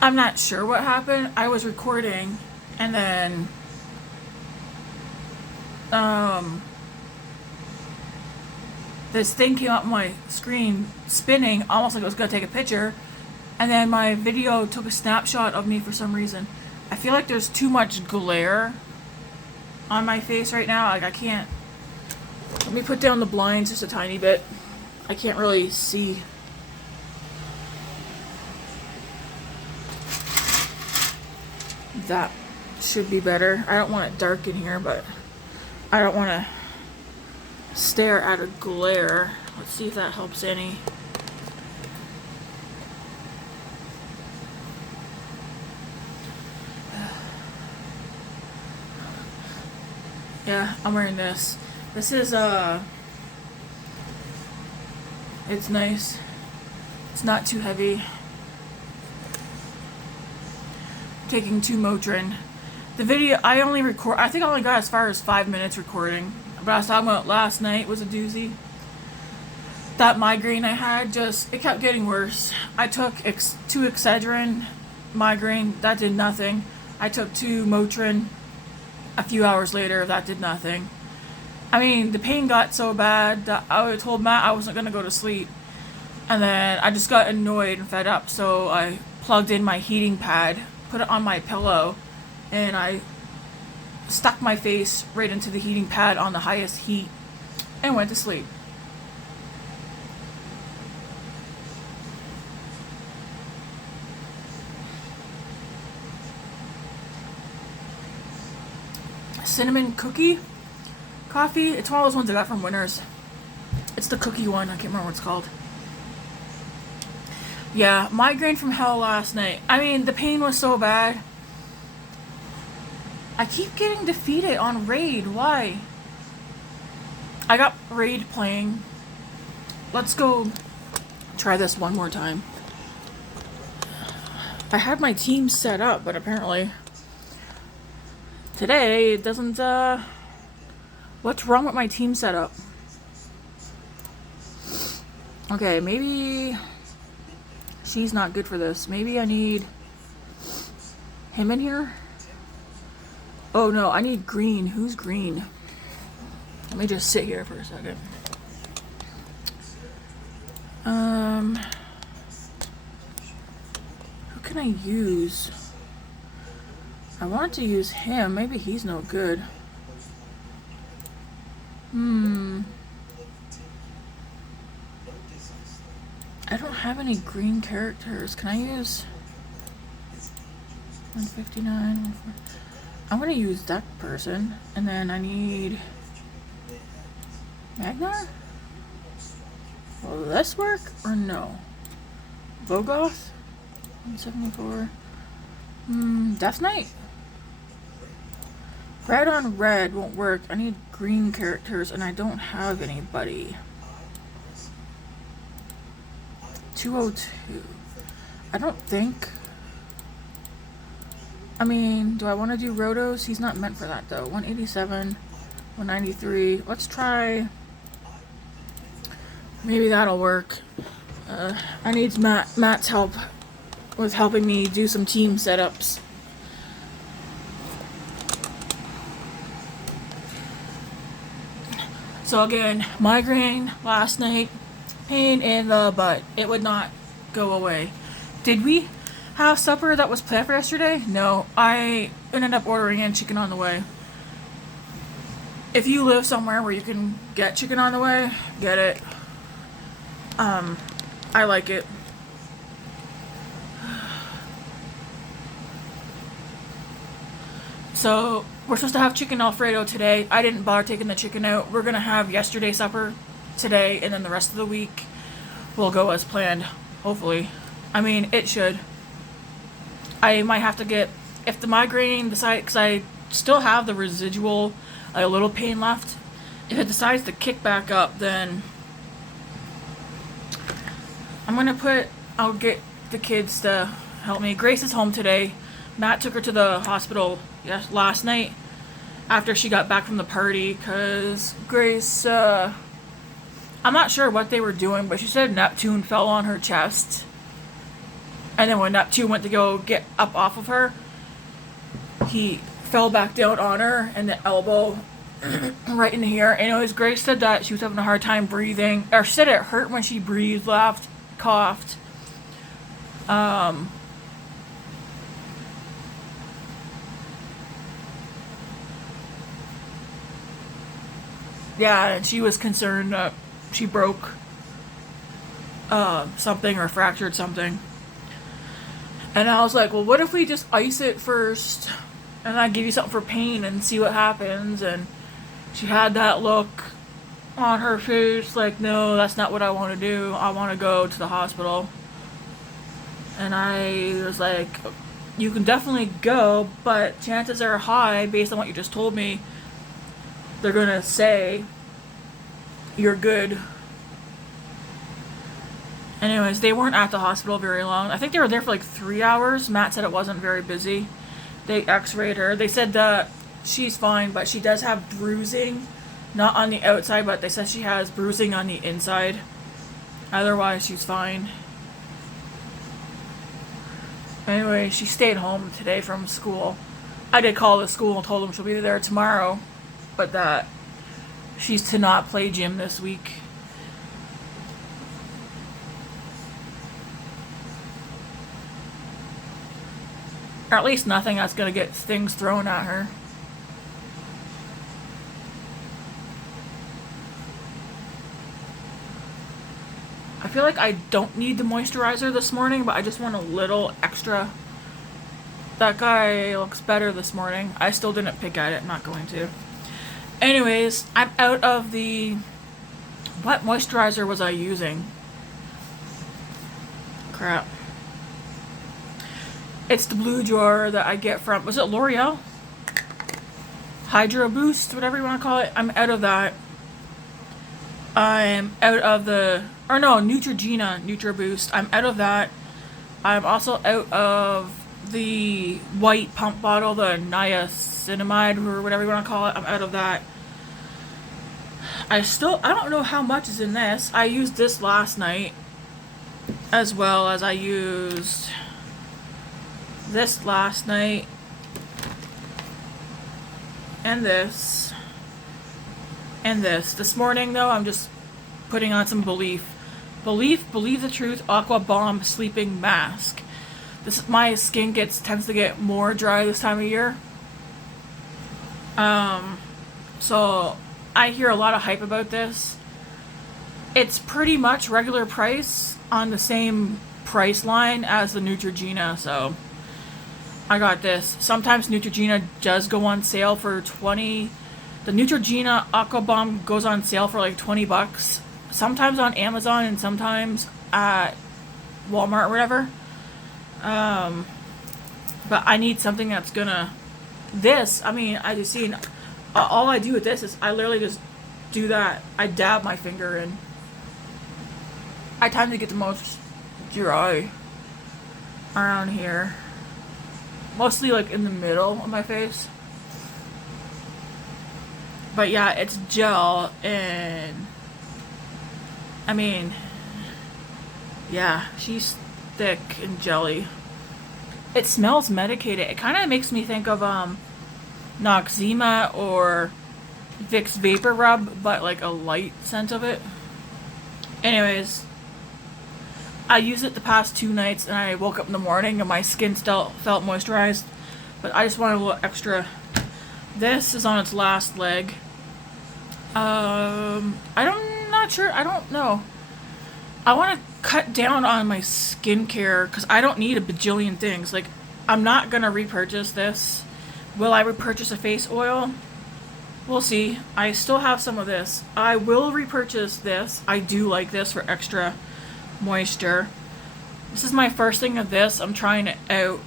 I'm not sure what happened. I was recording and then um this thing came up on my screen spinning almost like it was gonna take a picture, and then my video took a snapshot of me for some reason. I feel like there's too much glare on my face right now. Like I can't. Let me put down the blinds just a tiny bit. I can't really see. That should be better. I don't want it dark in here, but I don't want to stare at a glare. Let's see if that helps any. Yeah, I'm wearing this. This is it's nice. It's not too heavy. Taking 2 Motrin. The video I only record. I think I only got as far as 5 minutes recording. But I was talking about last night was a doozy. That migraine I had it kept getting worse. I took 2 Excedrin migraine. That did nothing. I took 2 Motrin. A few hours later, that did nothing. I mean, the pain got so bad that I told Matt I wasn't gonna go to sleep. And then I just got annoyed and fed up, so I plugged in my heating pad, put it on my pillow, and I stuck my face right into the heating pad on the highest heat and went to sleep. Cinnamon cookie coffee. It's one of those ones I got from Winners. It's the cookie one. I can't remember what it's called. Yeah, migraine from hell last night. I mean, the pain was so bad. I keep getting defeated on Raid. Why? I got Raid playing. Let's go try this one more time. I had my team set up, but apparently today it doesn't, what's wrong with my team setup? Okay, maybe she's not good for this. Maybe I need him in here? Oh no, I need green. Who's green? Let me just sit here for a second. Who can I use? I wanted to use him. Maybe he's no good. I don't have any green characters. Can I use 159? I'm gonna use that person. And then I need Magnar? Will this work or no? Vogoth? 174. Death Knight? Red on red won't work. I need green characters and I don't have anybody. 202. I don't think. I mean, do I want to do Rotos? He's not meant for that though. 187, 193. Let's try. Maybe that'll work. I need Matt's help with helping me do some team setups. So again, migraine last night, pain in the butt. It would not go away. Did we have supper that was planned for yesterday? No, I ended up ordering in chicken on the way. If you live somewhere where you can get chicken on the way, get it. I like it. So we're supposed to have chicken Alfredo today. I didn't bother taking the chicken out. We're gonna have yesterday's supper today, and then the rest of the week will go as planned. Hopefully. I mean, it should. I might have to get, if the migraine decides, because I still have the residual, a little pain left. If it decides to kick back up, then I'll get the kids to help me. Grace is home today. Matt took her to the hospital last night after she got back from the party, because Grace, I'm not sure what they were doing, but she said Neptune fell on her chest. And then when Neptune went to go get up off of her, he fell back down on her and the elbow right in here. And it was Grace said that she was having a hard time breathing, or she said it hurt when she breathed, laughed, coughed. Yeah, and she was concerned that she broke something or fractured something. And I was like, well, what if we just ice it first and I give you something for pain and see what happens? And she had that look on her face like, no, that's not what I want to do. I want to go to the hospital. And I was like, you can definitely go, but chances are high, based on what you just told me, they're going to say you're good. Anyways, they weren't at the hospital very long. I think they were there for like 3 hours. Matt said it wasn't very busy. They x-rayed her. They said that she's fine, but she does have bruising. Not on the outside, but they said she has bruising on the inside. Otherwise, she's fine. Anyway, she stayed home today from school. I did call the school and told them she'll be there tomorrow, but that she's to not play gym this week. Or at least nothing that's going to get things thrown at her. I feel like I don't need the moisturizer this morning, but I just want a little extra. That guy looks better this morning. I still didn't pick at it. I'm not going to. Anyways, I'm out of the... What moisturizer was I using? Crap. It's the blue jar that I get from... Was it L'Oreal? Hydro Boost, whatever you want to call it. I'm out of that. I'm out of the... Or no, Neutrogena Nutri Boost. I'm out of that. I'm also out of the white pump bottle, the niacinamide or whatever you want to call it. I'm out of that. I don't know how much is in this. I used this last night, as well as I used this last night, and this, and this. This morning, though, I'm just putting on some Believe the Truth Aqua Bomb Sleeping Mask. My skin tends to get more dry this time of year. So I hear a lot of hype about this. It's pretty much regular price on the same price line as the Neutrogena, so I got this. Sometimes Neutrogena does go on sale for $20. The Neutrogena Aqua Bomb goes on sale for like $20. Sometimes on Amazon and sometimes at Walmart or whatever. But I need something that's gonna... This, I mean, I just seen... all I do with this is I literally just do that. I dab my finger in. I tend to get the most dry around here. Mostly like in the middle of my face. But yeah, it's gel and... I mean... Yeah, she's thick and jelly. It smells medicated. It kind of makes me think of Noxzema or Vicks Vapor Rub, but like a light scent of it. Anyways, I used it the past 2 nights and I woke up in the morning and my skin still felt moisturized, but I just wanted a little extra. This is on its last leg. I'm not sure. I don't know. I want to cut down on my skincare because I don't need a bajillion things. Like, I'm not going to repurchase this. Will I repurchase a face oil? We'll see. I still have some of this. I will repurchase this. I do like this for extra moisture. This is my first thing of this. I'm trying it out.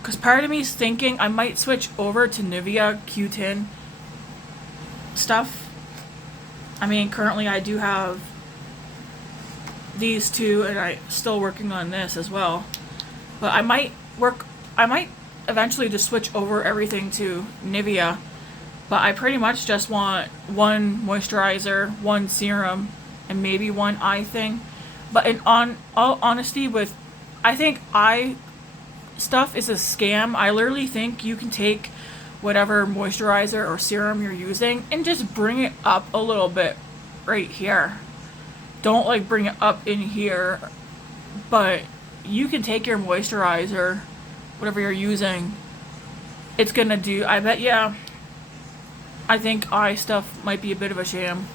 Because part of me is thinking I might switch over to Nivea Q10 stuff. I mean, currently I do have these two, and I'm still working on this as well. But I might eventually just switch over everything to Nivea. But I pretty much just want one moisturizer, one serum, and maybe one eye thing. But in all honesty, with I think eye stuff is a scam. I literally think you can take whatever moisturizer or serum you're using and just bring it up a little bit right here. Don't like bring it up in here, but you can take your moisturizer, whatever you're using, it's gonna do, I bet, yeah. I think eye stuff might be a bit of a sham.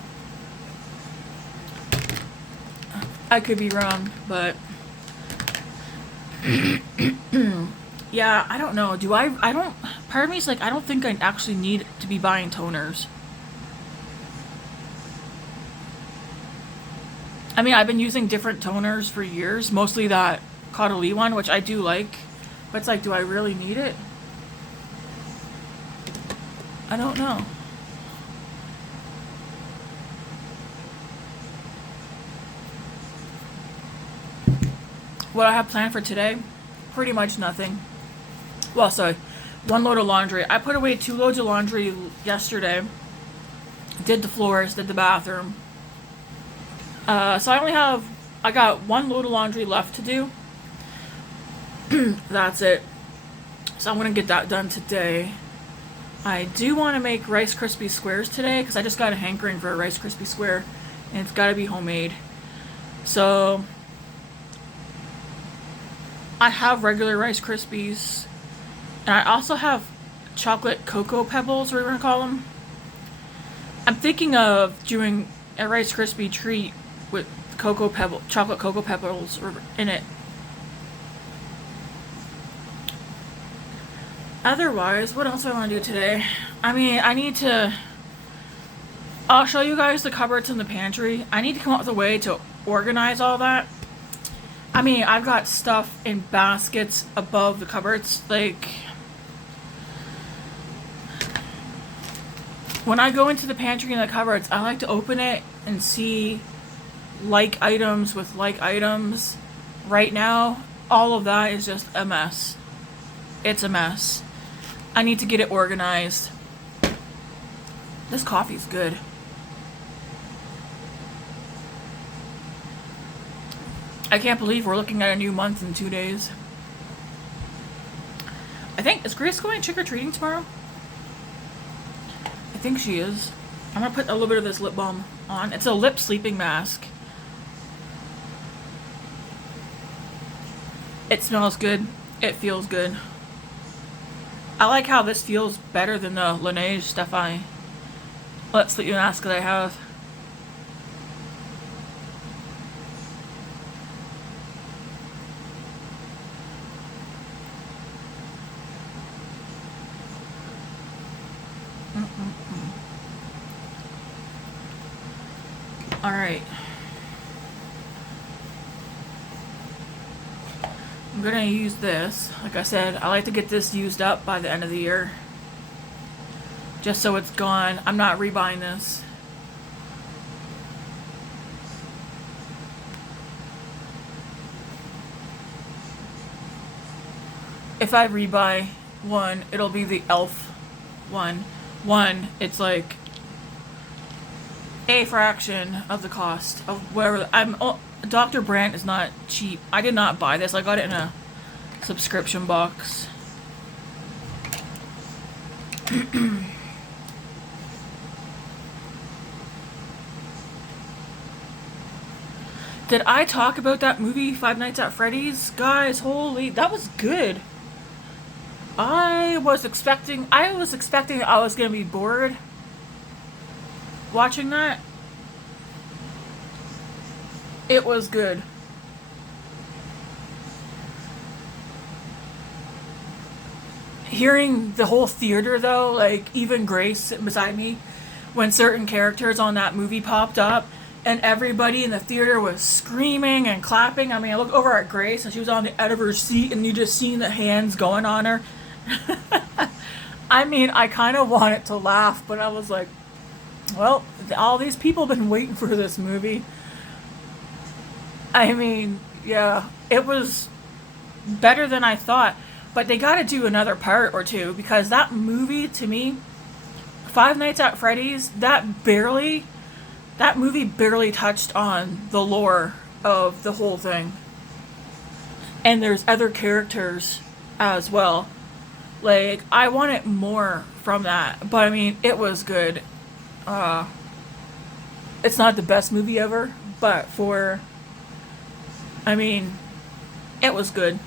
I could be wrong, but yeah, I don't know. Part of me is like, I don't think I actually need to be buying toners. I mean, I've been using different toners for years, mostly that Caudalie one, which I do like, but it's like, do I really need it? I don't know. What I have planned for today, pretty much nothing. Well, sorry, 1 load of laundry. I put away 2 loads of laundry yesterday. Did the floors, did the bathroom. So I got 1 load of laundry left to do. That's it. So I'm gonna get that done today. I do want to make Rice Krispie squares today because I just got a hankering for a Rice Krispie square, and it's got to be homemade. So I have regular Rice Krispies, and I also have chocolate cocoa pebbles, whatever you want to call them. I'm thinking of doing a Rice Krispie treat with chocolate cocoa pebbles in it. Otherwise, what else do I want to do today? I mean, I'll show you guys the cupboards in the pantry. I need to come up with a way to organize all that. I mean, I've got stuff in baskets above the cupboards. Like, when I go into the pantry and the cupboards, I like to open it and see like items with like items. Right now, all of that is just a mess. It's a mess. I need to get it organized. This coffee's good. I can't believe we're looking at a new month in 2 days. Is Grace going trick-or-treating tomorrow? I think she is. I'm gonna put a little bit of this lip balm on. It's a lip sleeping mask. It smells good. It feels good. I like how this feels better than the Laneige stuff lip sleeping mask that I have. All right. I'm gonna use this. Like I said, I like to get this used up by the end of the year. Just so it's gone. I'm not rebuying this. If I rebuy one, it'll be the e.l.f. one. It's like a fraction of the cost of whatever. Dr. Brandt is not cheap. I did not buy this. I got it in a subscription box. Did I talk about that movie, Five Nights at Freddy's? Guys, holy, that was good. I was expecting I was gonna be bored watching that. It was good. Hearing the whole theater though, like even Grace sitting beside me, when certain characters on that movie popped up and everybody in the theater was screaming and clapping. I mean, I looked over at Grace and she was on the edge of her seat and you just seen the hands going on her. I mean, I kind of wanted to laugh, but I was like, well, all these people have been waiting for this movie. I mean, yeah, it was better than I thought. But they got to do another part or two because that movie, to me, Five Nights at Freddy's, that movie barely touched on the lore of the whole thing. and there's other characters as well. Like, I wanted more from that, but I mean, it was good. Uh, it's not the best movie ever, but I mean, it was good.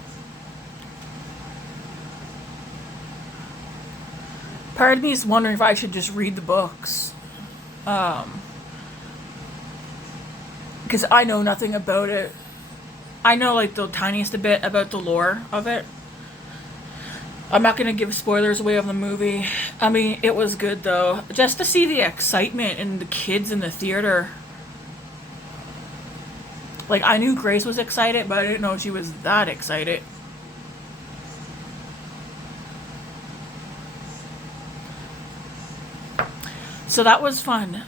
Part of me is wondering if I should just read the books. Um, because I know nothing about it. I know like the tiniest bit about the lore of it. I'm not gonna give spoilers away of the movie. I mean, it was good though. Just to see the excitement in the kids in the theater. Like, I knew Grace was excited, but I didn't know she was that excited. So that was fun.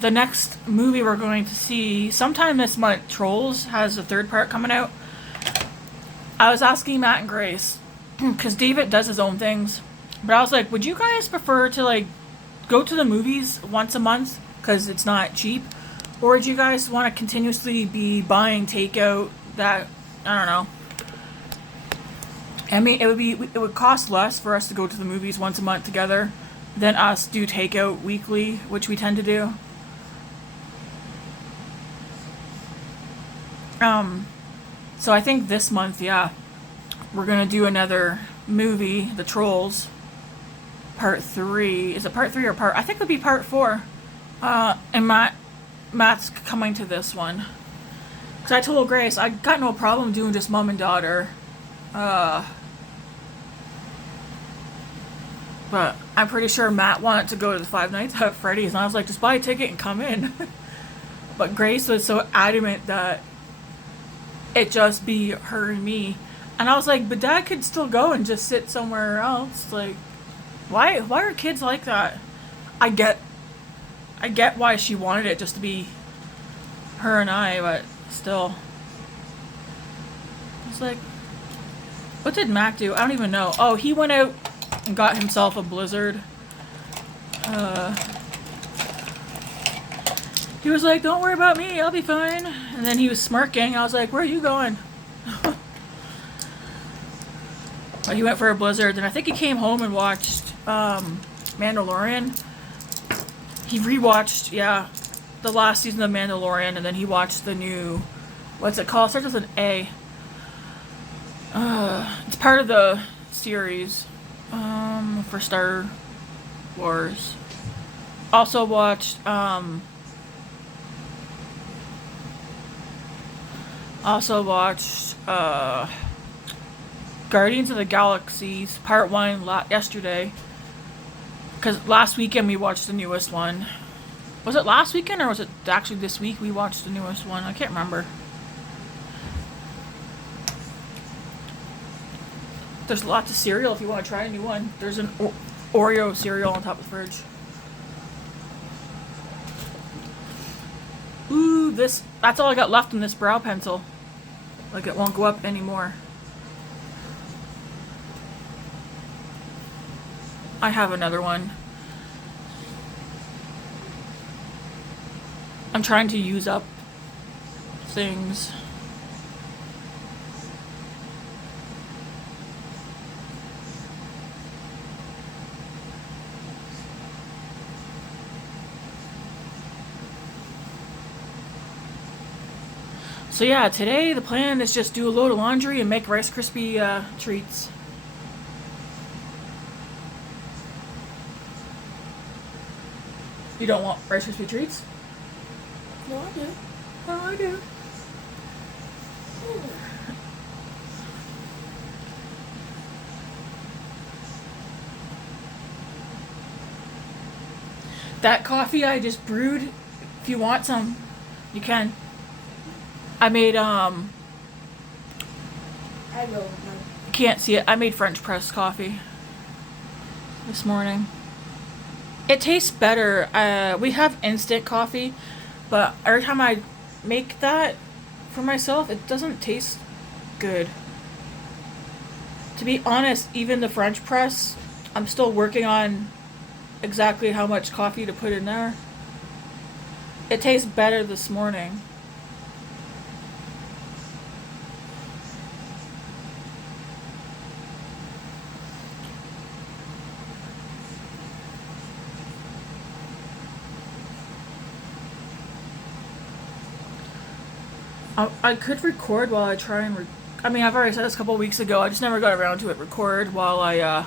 The next movie we're going to see sometime this month, Trolls, has a third part coming out. I was asking Matt and Grace, because David does his own things, but I was like, would you guys prefer to like go to the movies once a month because it's not cheap, or would you guys want to continuously be buying takeout? That, I don't know. I mean, it would cost less for us to go to the movies once a month together than us do takeout weekly, which we tend to do. So I think this month, yeah, we're gonna do another movie, The Trolls, part 3. Is it part 3 or part? I think it'll be part 4. And Matt's coming to this one. Cause I told Grace I got no problem doing just mom and daughter. But I'm pretty sure Matt wanted to go to the Five Nights at Freddy's, and I was like, just buy a ticket and come in. But Grace was so adamant that it just be her and me. And I was like, but Dad could still go and just sit somewhere else. Like, why are kids like that? I get why she wanted it just to be her and I, but still. It's like, what did Mac do? I don't even know. Oh, he went out and got himself a Blizzard. He was like, don't worry about me, I'll be fine. And then he was smirking. I was like, where are you going? But he went for a Blizzard, and I think he came home and watched Mandalorian. He rewatched, yeah, the last season of Mandalorian, and then he watched the new, what's it called? It starts with an A. It's part of the series for Star Wars. Also watched Guardians of the Galaxies Part 1 yesterday. Because last weekend we watched the newest one. Was it last weekend or was it actually this week we watched the newest one? I can't remember. There's lots of cereal if you want to try a new one. There's an Oreo cereal on top of the fridge. Ooh, that's all I got left in this brow pencil. Like, it won't go up anymore. I have another one. I'm trying to use up things. So yeah, today the plan is just do a load of laundry and make Rice Krispie treats. You don't want Rice Krispie treats? No, I do. Oh, I do. That coffee I just brewed, if you want some, you can. I made, I will. you can't see it. I made French press coffee this morning. It tastes better. We have instant coffee, but every time I make that for myself, it doesn't taste good. To be honest, even the French press, I'm still working on exactly how much coffee to put in there. It tastes better this morning. I could record while I try and. I mean, I've already said this a couple weeks ago. I just never got around to it. Record while I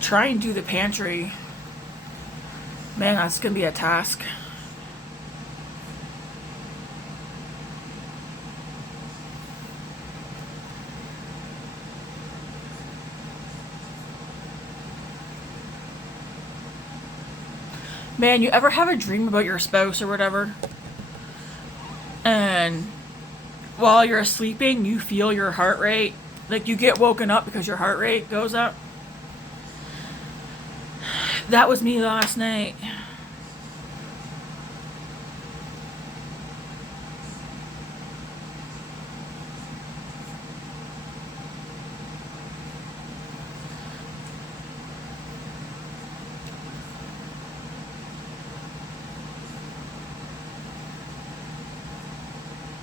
try and do the pantry. Man, that's gonna be a task. Man, you ever have a dream about your spouse or whatever? And while you're sleeping, you feel your heart rate. Like you get woken up because your heart rate goes up. That was me last night.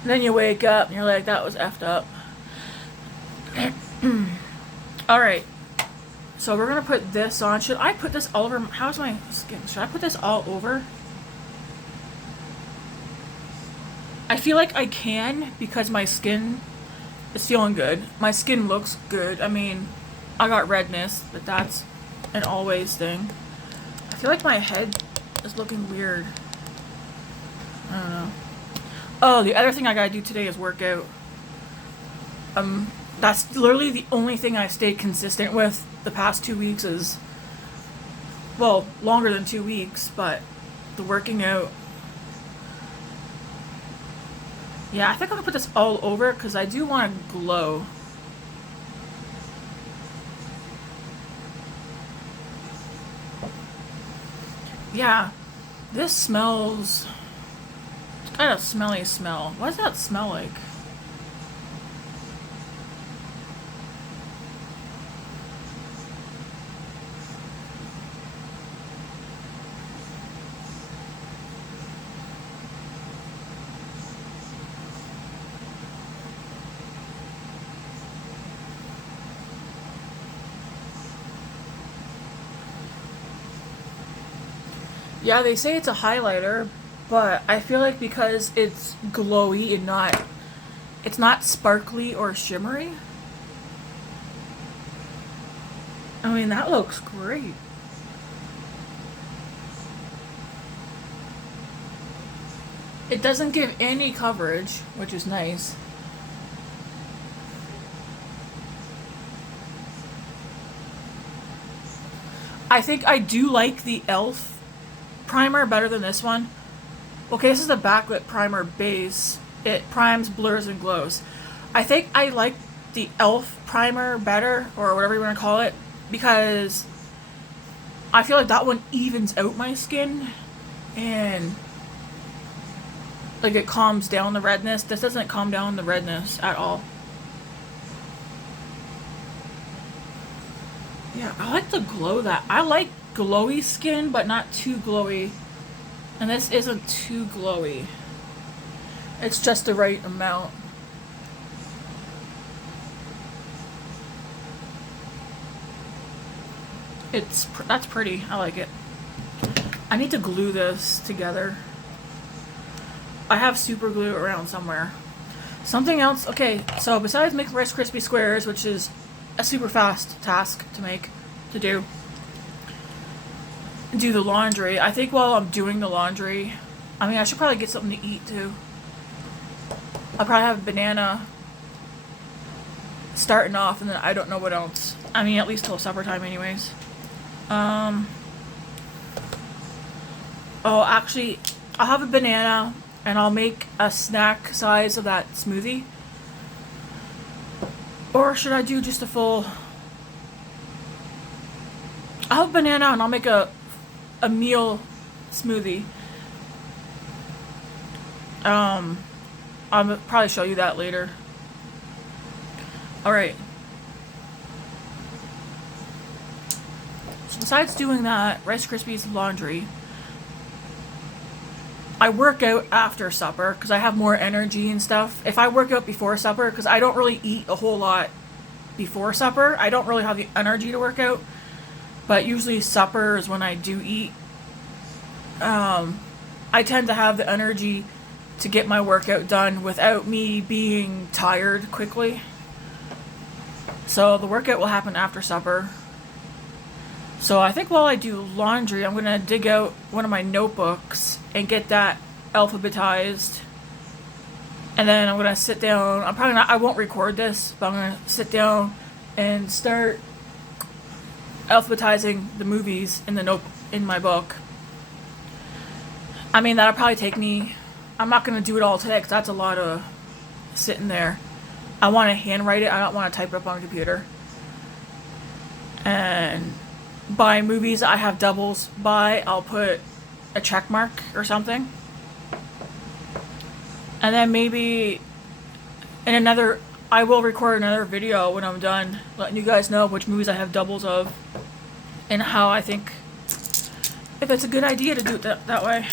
Then you wake up and you're like, that was effed up. Alright. So we're gonna put this on. Should I put this all over? How's my skin? Should I put this all over? I feel like I can because my skin is feeling good. My skin looks good. I mean, I got redness, but that's an always thing. I feel like my head is looking weird. I don't know. Oh, the other thing I gotta do today is work out. That's literally the only thing I've stayed consistent with the past 2 weeks is, well, longer than 2 weeks, but the working out. Yeah, I think I'm gonna put this all over because I do want to glow. Yeah, this smells. It's got a smelly smell. What does that smell like? Yeah, they say it's a highlighter, but I feel like because it's glowy and it's not sparkly or shimmery. I mean, that looks great. It doesn't give any coverage, which is nice. I think I do like the e.l.f. primer better than this one. Okay, this is the backlit primer base. It primes, blurs, and glows. I think I like the e.l.f. primer better, or whatever you want to call it, because I feel like that one evens out my skin, and like it calms down the redness. This doesn't calm down the redness at all. Yeah, I like the glow that. I like glowy skin, but not too glowy. And this isn't too glowy. It's just the right amount. That's pretty. I like it. I need to glue this together. I have super glue around somewhere. Something else. Okay, so besides making Rice Krispie squares, which is a super fast task to do the laundry. I think while I'm doing the laundry, I mean, I should probably get something to eat too. I'll probably have a banana starting off, and then I don't know what else. I mean, at least till supper time anyways. Oh, actually, I'll have a banana, and I'll make a snack size of that smoothie. Or should I do just a full... I'll have a banana, and I'll make a meal smoothie. I'll probably show you that later. Alright. So besides doing that, Rice Krispies laundry, I work out after supper because I have more energy and stuff. If I work out before supper, because I don't really eat a whole lot before supper, I don't really have the energy to work out. But usually supper is when I do eat. I tend to have the energy to get my workout done without me being tired quickly. So the workout will happen after supper. So I think while I do laundry, I'm gonna dig out one of my notebooks and get that alphabetized. And then I'm gonna sit down. I won't record this, but I'm gonna sit down and start alphabetizing the movies in my book. I mean, that'll probably take me. I'm not gonna do it all today because that's a lot of sitting there. I want to handwrite it. I don't want to type it up on a computer. And by movies I have doubles by, I'll put a check mark or something. And then maybe I will record another video when I'm done, letting you guys know which movies I have doubles of and how I think if it's a good idea to do it that way.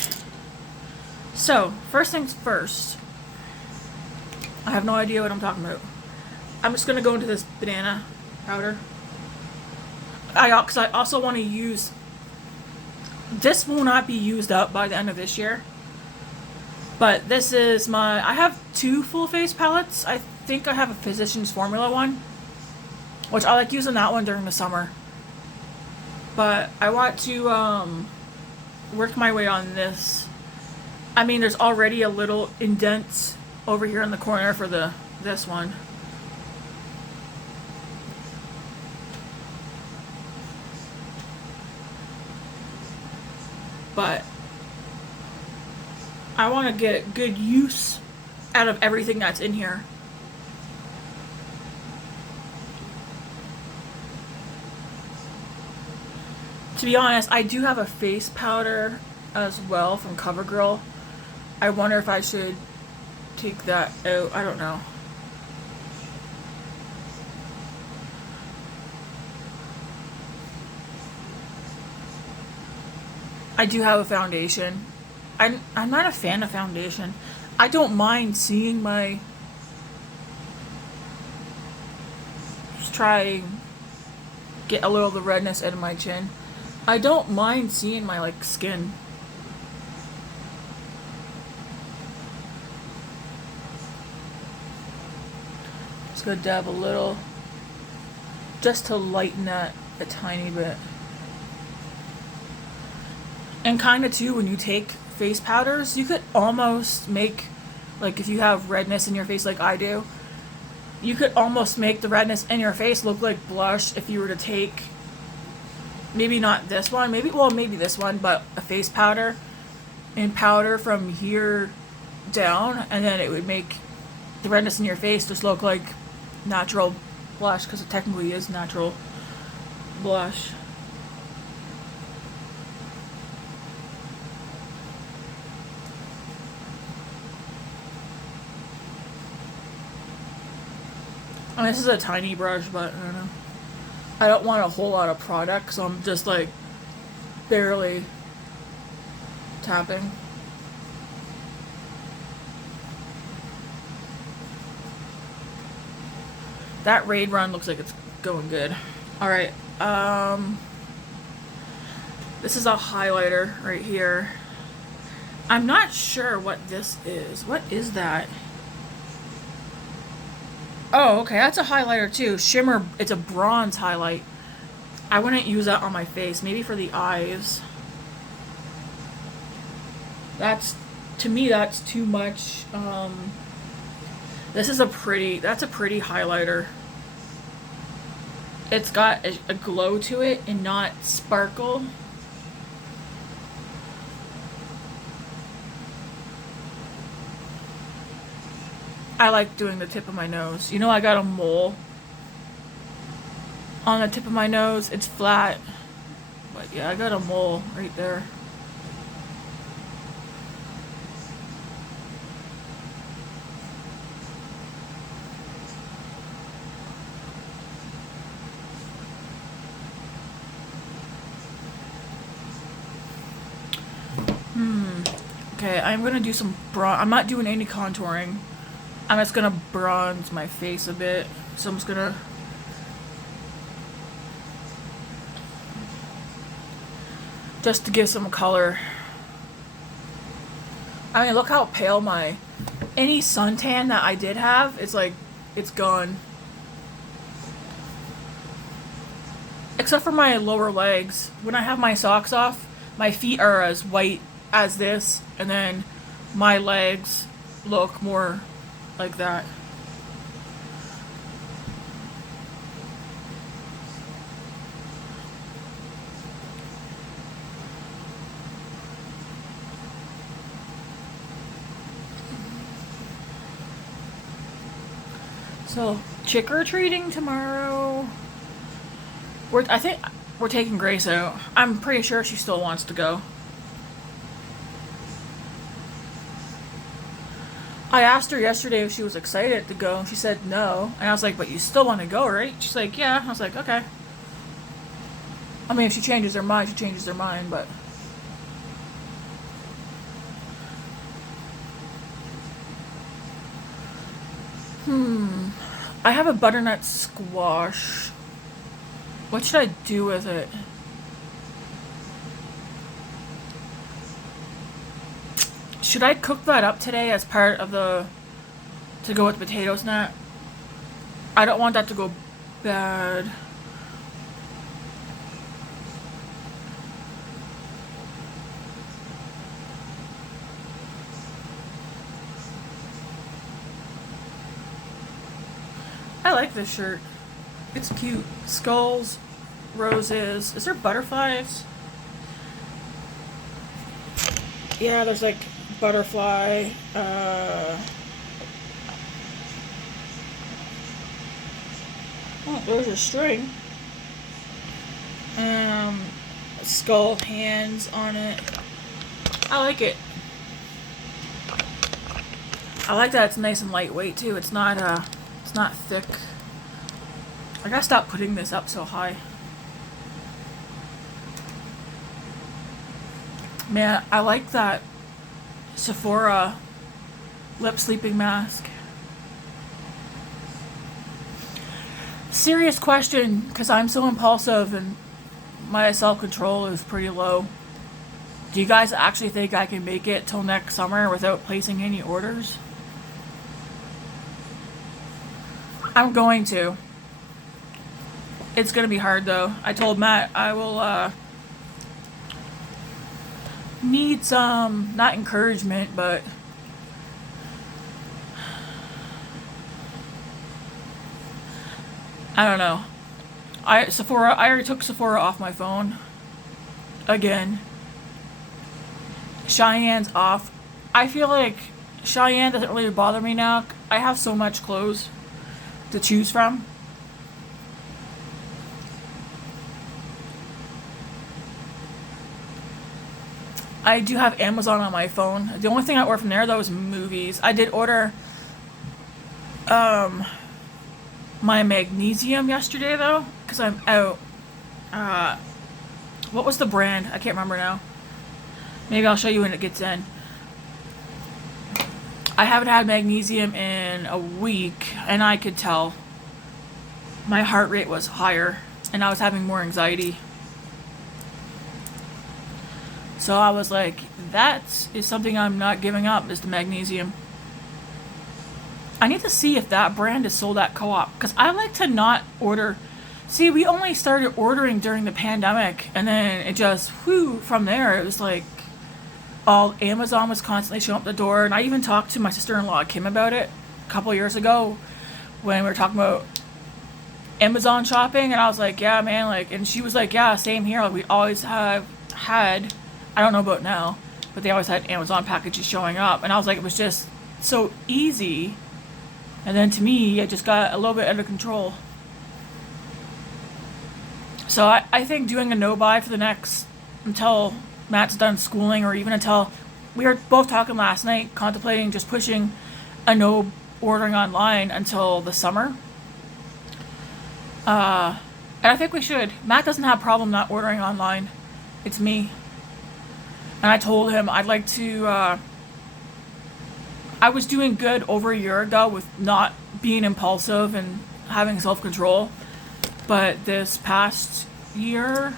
So, first things first. I have no idea what I'm talking about. I'm just going to go into this banana powder. Because I also want to use... This will not be used up by the end of this year. But this is I have 2 full face palettes. I think I have a Physicians Formula one, which I like using that one during the summer. But I want to work my way on this. I mean, there's already a little indent over here in the corner for this one. But I want to get good use out of everything that's in here. To be honest, I do have a face powder as well from CoverGirl. I wonder if I should take that out. I don't know. I do have a foundation. I'm not a fan of foundation. I don't mind seeing my... Just try get a little of the redness out of my chin. I don't mind seeing my like skin. Just gonna dab a little, just to lighten that a tiny bit. And kind of too, when you take face powders, you could almost make, like if you have redness in your face like I do, you could almost make the redness in your face look like blush if you were to take, maybe not this one, maybe this one, but a face powder and powder from here down, and then it would make the redness in your face just look like natural blush, because it technically is natural blush. I mean, this is a tiny brush, but I don't know. I don't want a whole lot of product, so I'm just like barely tapping. That Raid Run looks like it's going good. Alright, this is a highlighter right here. I'm not sure what this is. What is that? Oh, okay, that's a highlighter too. Shimmer, it's a bronze highlight. I wouldn't use that on my face. Maybe for the eyes. To me, that's too much. That's a pretty highlighter. It's got a glow to it and not sparkle. I like doing the tip of my nose. You know, I got a mole on the tip of my nose. It's flat. But yeah, I got a mole right there. Okay, I'm gonna do some I'm not doing any contouring. I'm just gonna bronze my face a bit. So I'm just gonna to give some color. I mean, look how pale any suntan that I did have, it's like, it's gone. Except for my lower legs. When I have my socks off, my feet are as white as this, and then my legs look more like that. So, trick-or-treating tomorrow. I think we're taking Grace out. I'm pretty sure she still wants to go. I asked her yesterday if she was excited to go, and she said no. And I was like, but you still want to go, right? She's like, yeah. I was like, okay. I mean, if she changes her mind, she changes her mind, but... I have a butternut squash. What should I do with it? Should I cook that up today as part of to go with the potato snack? I don't want that to go bad. I like this shirt. It's cute. Skulls, roses. Is there butterflies? Yeah, there's like butterfly. Oh, there's a string. Skull hands on it. I like it. I like that it's nice and lightweight too. It's not thick. I gotta stop putting this up so high. Man, I like that Sephora lip sleeping mask. Serious question, because I'm so impulsive and my self-control is pretty low. Do you guys actually think I can make it till next summer without placing any orders? I'm going to. It's going to be hard though. I told Matt I will need some, not encouragement, but I don't know. I already took Sephora off my phone. Again. Cheyenne's off. I feel like Cheyenne doesn't really bother me now. I have so much clothes to choose from. I do have Amazon on my phone. The only thing I order from there though is movies. I did order my magnesium yesterday though, because I'm out. What was the brand? I can't remember now. Maybe I'll show you when it gets in. I haven't had magnesium in a week, and I could tell my heart rate was higher, and I was having more anxiety. So I was like, that is something I'm not giving up, is the magnesium. I need to see if that brand is sold at Co-op, because I like to not order. See, we only started ordering during the pandemic, and then it just, from there, it was like, all Amazon was constantly showing up the door, and I even talked to my sister-in-law, Kim, about it a couple years ago, when we were talking about Amazon shopping, and I was like, yeah, man, like, and she was like, yeah, same here, like, we always have had, I don't know about now, but they always had Amazon packages showing up, and I was like, it was just so easy, and then to me, it just got a little bit out of control. So I think doing a no-buy for the next, until Matt's done schooling, or even until, we were both talking last night, contemplating just pushing a no ordering online until the summer. And I think we should. Matt doesn't have a problem not ordering online. It's me. And I told him I'd like to, I was doing good over a year ago with not being impulsive and having self-control. But this past year,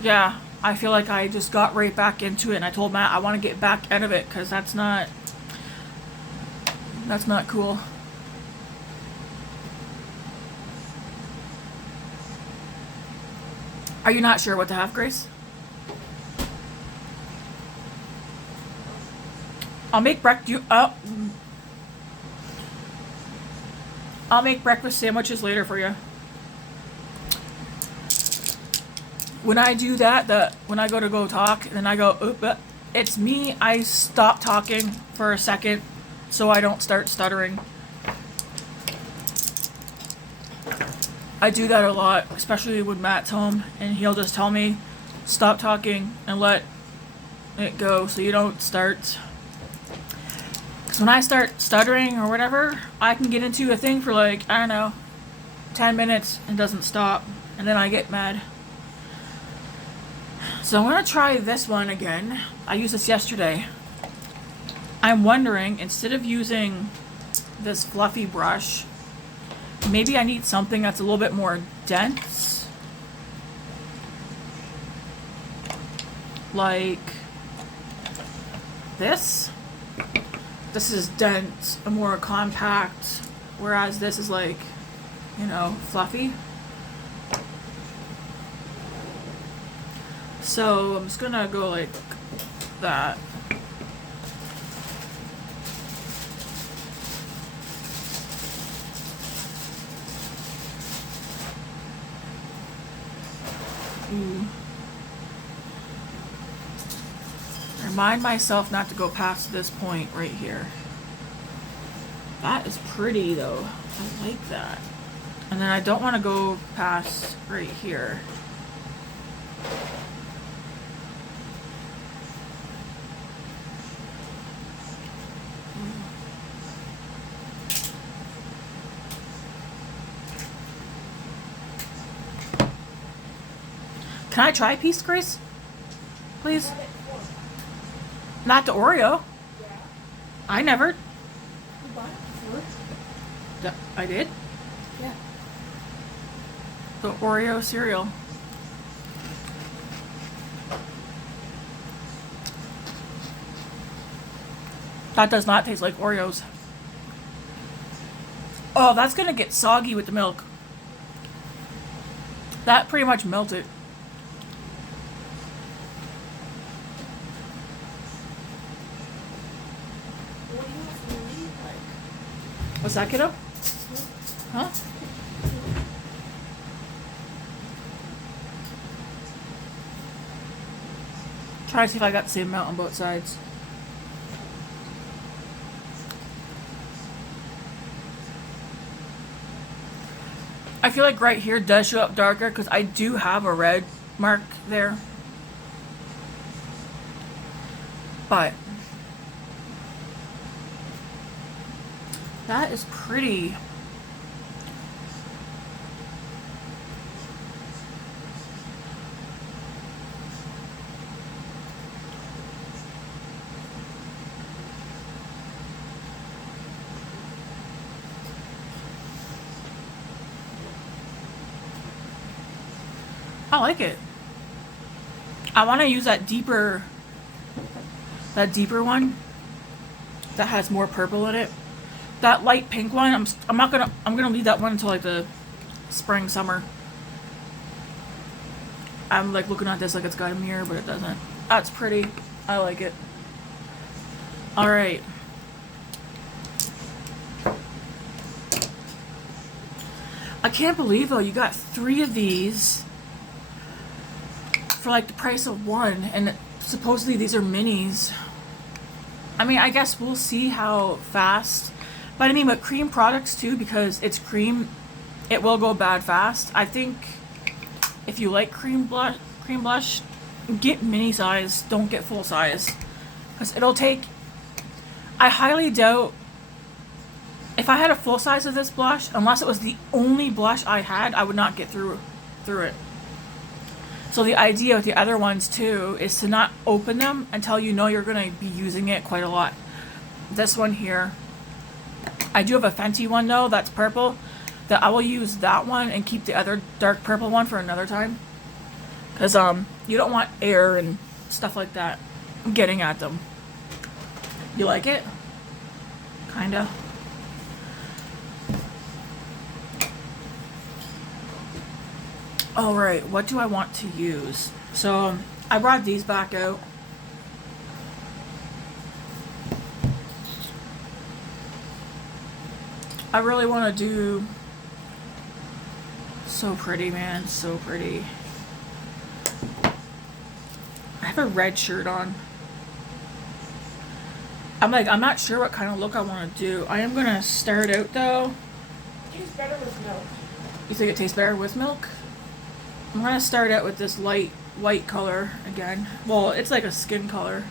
yeah, I feel like I just got right back into it, and I told Matt I want to get back out of it because that's not cool. Are you not sure what to have, Grace? I'll make I'll make breakfast sandwiches later for you. When I do that, when I go talk, and then I go, oop, it's me. I stop talking for a second so I don't start stuttering. I do that a lot, especially when Matt's home, and he'll just tell me, stop talking and let it go so you don't start. Because when I start stuttering or whatever, I can get into a thing for like, I don't know, 10 minutes and doesn't stop, and then I get mad. So I'm going to try this one again. I used this yesterday. I'm wondering, instead of using this fluffy brush, maybe I need something that's a little bit more dense. Like this. This is dense and more compact, whereas this is like, you know, fluffy. So I'm just gonna go like that. Ooh. Remind myself not to go past this point right here. That is pretty though. I like that. And then I don't want to go past right here. Can I try a piece, Grace? Please? Not the Oreo. Yeah. I never. You bought it before? I did? Yeah. The Oreo cereal. That does not taste like Oreos. Oh, that's gonna get soggy with the milk. That pretty much melted. What do you want from me? Like, What's that, kiddo? Huh? Try to see if I got the same amount on both sides. I feel like right here does show up darker because I do have a red mark there. But that is pretty. I like it. I want to use that deeper one that has more purple in it. That light pink one, I'm gonna leave that one until like the spring, summer. I'm like looking at this like it's got a mirror, but it doesn't. That's pretty. I like it. All right. I can't believe though you got 3 of these for like the price of one, and supposedly these are minis. I mean, I guess we'll see how fast. But I mean, with cream products too, because it's cream, it will go bad fast. I think if you like cream blush, get mini size. Don't get full size, because it'll take. I highly doubt if I had a full size of this blush, unless it was the only blush I had, I would not get through it. So the idea with the other ones too is to not open them until you know you're going to be using it quite a lot. This one here, I do have a Fenty one though, that's purple, that I will use that one and keep the other dark purple one for another time. Because you don't want air and stuff like that getting at them. You like it? Kinda. Alright, what do I want to use? So, I brought these back out. I really want to do... So pretty, man. So pretty. I have a red shirt on. I'm not sure what kind of look I want to do. I am going to start out, though. It tastes better with milk. You think it tastes better with milk? I'm going to start out with this light white color again. Well, it's like a skin color.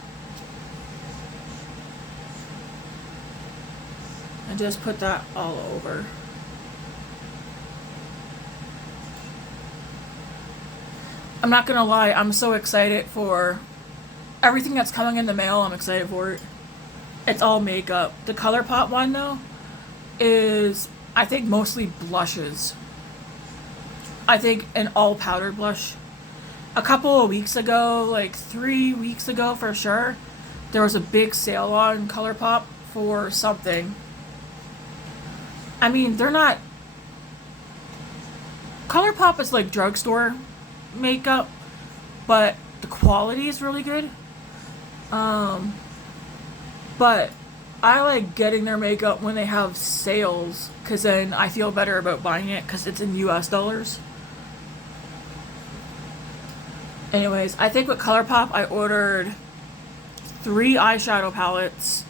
And just put that all over. I'm not gonna lie, I'm so excited for everything that's coming in the mail. I'm excited for it. It's all makeup. The ColourPop one, though, is, I think, mostly blushes. I think an all powder blush. A couple of weeks ago, like 3 weeks ago for sure, there was a big sale on ColourPop for something. I mean, they're not... ColourPop is like drugstore makeup, but the quality is really good. But I like getting their makeup when they have sales, because then I feel better about buying it because it's in US dollars. Anyways, I think with ColourPop I ordered 3 eyeshadow palettes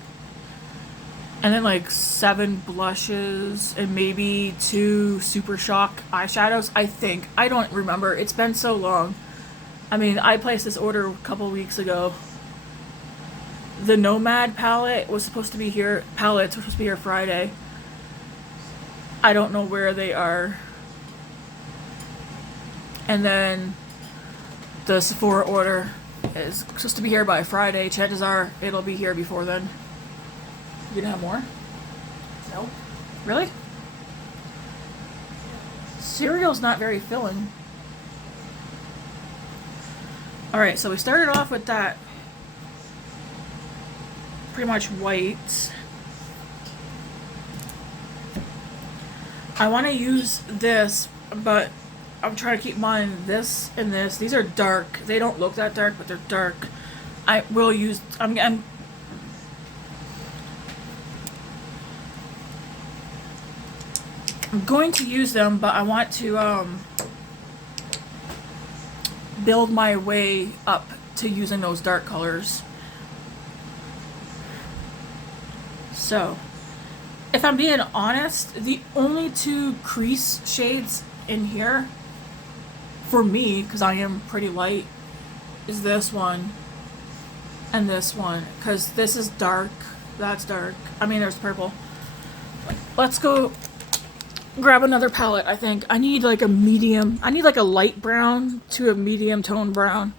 and then like 7 blushes and maybe 2 Super Shock eyeshadows, I think. I don't remember. It's been so long. I mean, I placed this order a couple weeks ago. The Nomad palette was supposed to be here. Palettes were supposed to be here Friday. I don't know where they are. And then the Sephora order is supposed to be here by Friday. Chances are it'll be here before then. You gonna have more? No. Really? Cereal's not very filling. Alright, so we started off with that pretty much white. I want to use this, but I'm trying to keep mine this and this. These are dark. They don't look that dark, but they're dark. I will use... I'm going to use them, but I want to build my way up to using those dark colors. So, if I'm being honest, the only 2 crease shades in here, for me, because I am pretty light, is this one and this one. Because this is dark, that's dark. I mean, there's purple. Let's go grab another palette, I think. I need like a medium, I need like a light brown to a medium tone brown.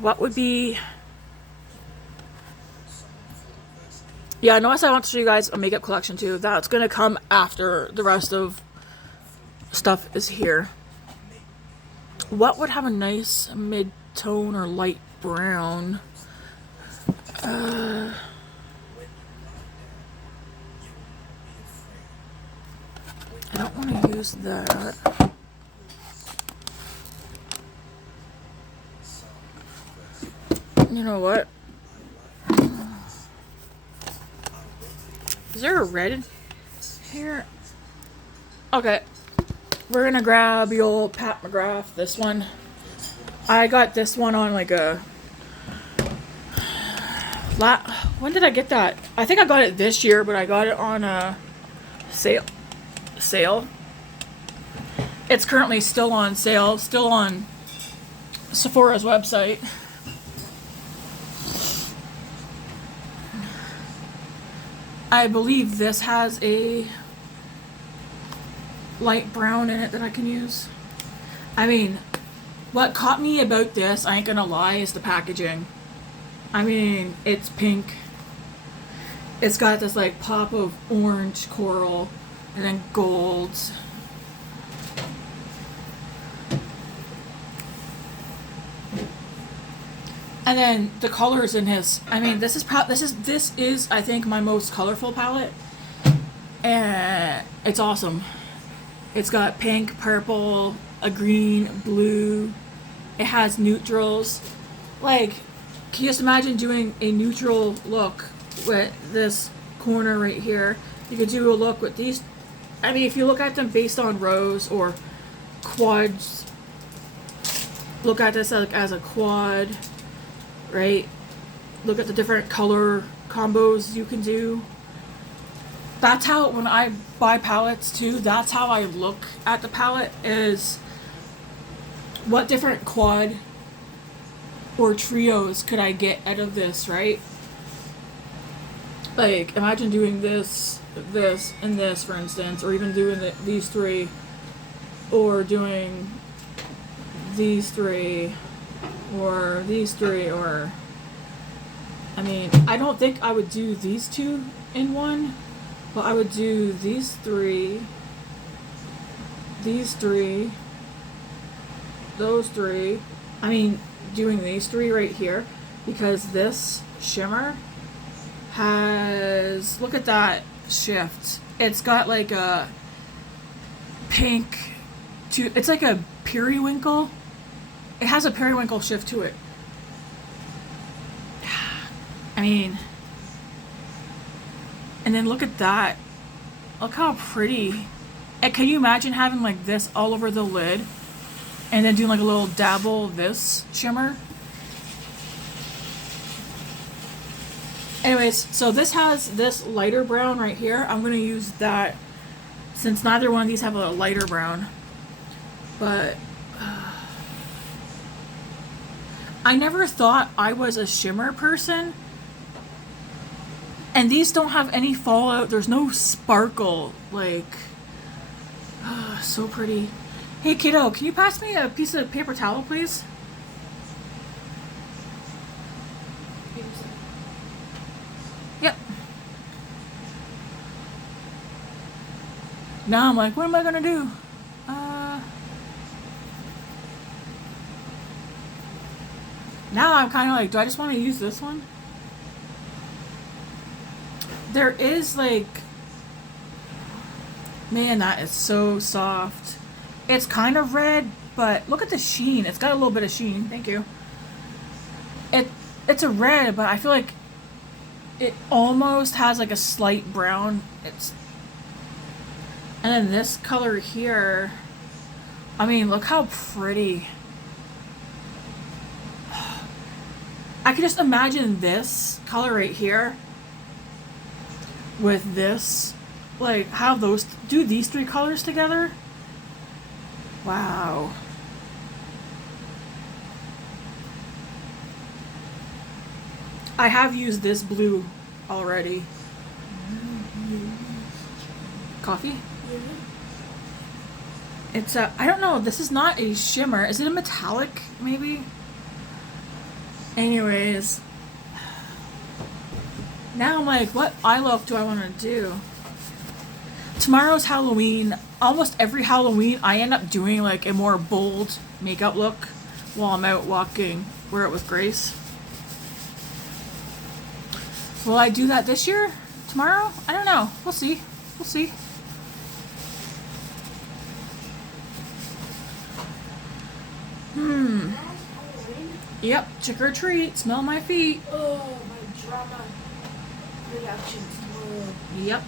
What would be... Yeah, I know I said I want to show you guys a makeup collection too. That's gonna come after the rest of stuff is here. What would have a nice mid-tone or light brown? I don't want to use that. You know what? Is there a red here? Okay. We're gonna grab the old Pat McGrath, this one. I got this one on like a... When did I get that? I think I got it this year, but I got it on a sale. It's currently still on sale, still on Sephora's website. I believe this has a light brown in it that I can use. I mean, what caught me about this, I ain't gonna lie, is the packaging. I mean, it's pink. It's got this like pop of orange coral, And then golds. And then the colors in his. I mean, this is I think my most colorful palette, and it's awesome. It's got pink, purple, a green, blue. It has neutrals. Like, can you just imagine doing a neutral look with this corner right here? You could do a look with these. I mean, if you look at them based on rows or quads, look at this as a quad. Right? Look at the different color combos you can do. That's how, when I buy palettes too, that's how I look at the palette, is what different quad or trios could I get out of this, right? Like, imagine doing this, this, and this, for instance, or even doing these three, or doing these three, or these three, or I mean, I don't think I would do these two in one, but I would do these three, those three. I mean, doing these three right here, because this shimmer has, look at that shift. It's got like a pink to, it's like a periwinkle. It has a periwinkle shift to it. I mean, and then look at that. Look how pretty. And can you imagine having like this all over the lid and then doing like a little dabble of this shimmer? Anyways, so this has this lighter brown right here. I'm going to use that since neither one of these have a lighter brown. But I never thought I was a shimmer person. And these don't have any fallout. There's no sparkle. Like, so pretty. Hey kiddo, can you pass me a piece of paper towel, please? Yep. Now I'm like, what am I gonna do? Now I'm kind of like, do I just want to use this one? There is like, man, that is so soft. It's kind of red, but look at the sheen. It's got a little bit of sheen. Thank you. It's a red, but I feel like it almost has like a slight brown. And then this color here, I mean, look how pretty. I can just imagine this color right here with this, like, how those do these three colors together. Wow. I have used this blue already. Coffee? It's a, I don't know, this is not a shimmer. Is it a metallic, maybe? Anyways. Now I'm like, what eye look do I want to do? Tomorrow's Halloween. Almost every Halloween, I end up doing like a more bold makeup look while I'm out walking. Wear it with Grace. Will I do that this year? Tomorrow? I don't know. We'll see. We'll see. Yep. Trick or treat. Smell my feet. Oh, my drama reactions tomorrow. Yep.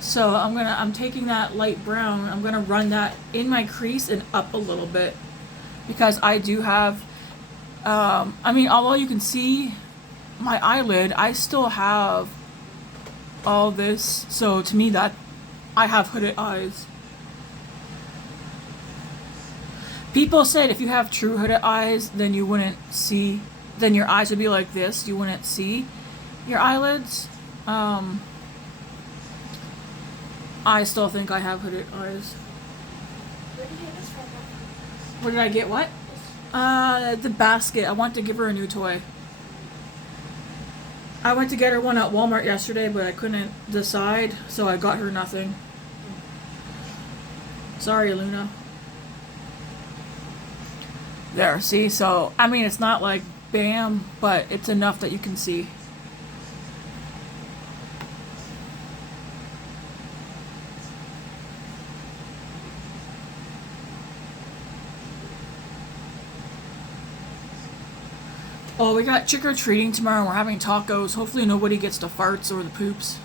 So I'm taking that light brown. I'm gonna run that in my crease and up a little bit because I do have. I mean, although you can see my eyelid, I still have all this. So to me, that I have hooded eyes. People said if you have true hooded eyes, then you wouldn't see. Then your eyes would be like this. You wouldn't see your eyelids. I still think I have hooded eyes. Where did you get this from? Where did I get what? The basket. I want to give her a new toy. I went to get her one at Walmart yesterday, but I couldn't decide, so I got her nothing. Sorry, Luna. There, see? So, I mean, it's not like bam, but it's enough that you can see. Oh, we got trick-or-treating tomorrow. We're having tacos. Hopefully nobody gets the farts or the poops.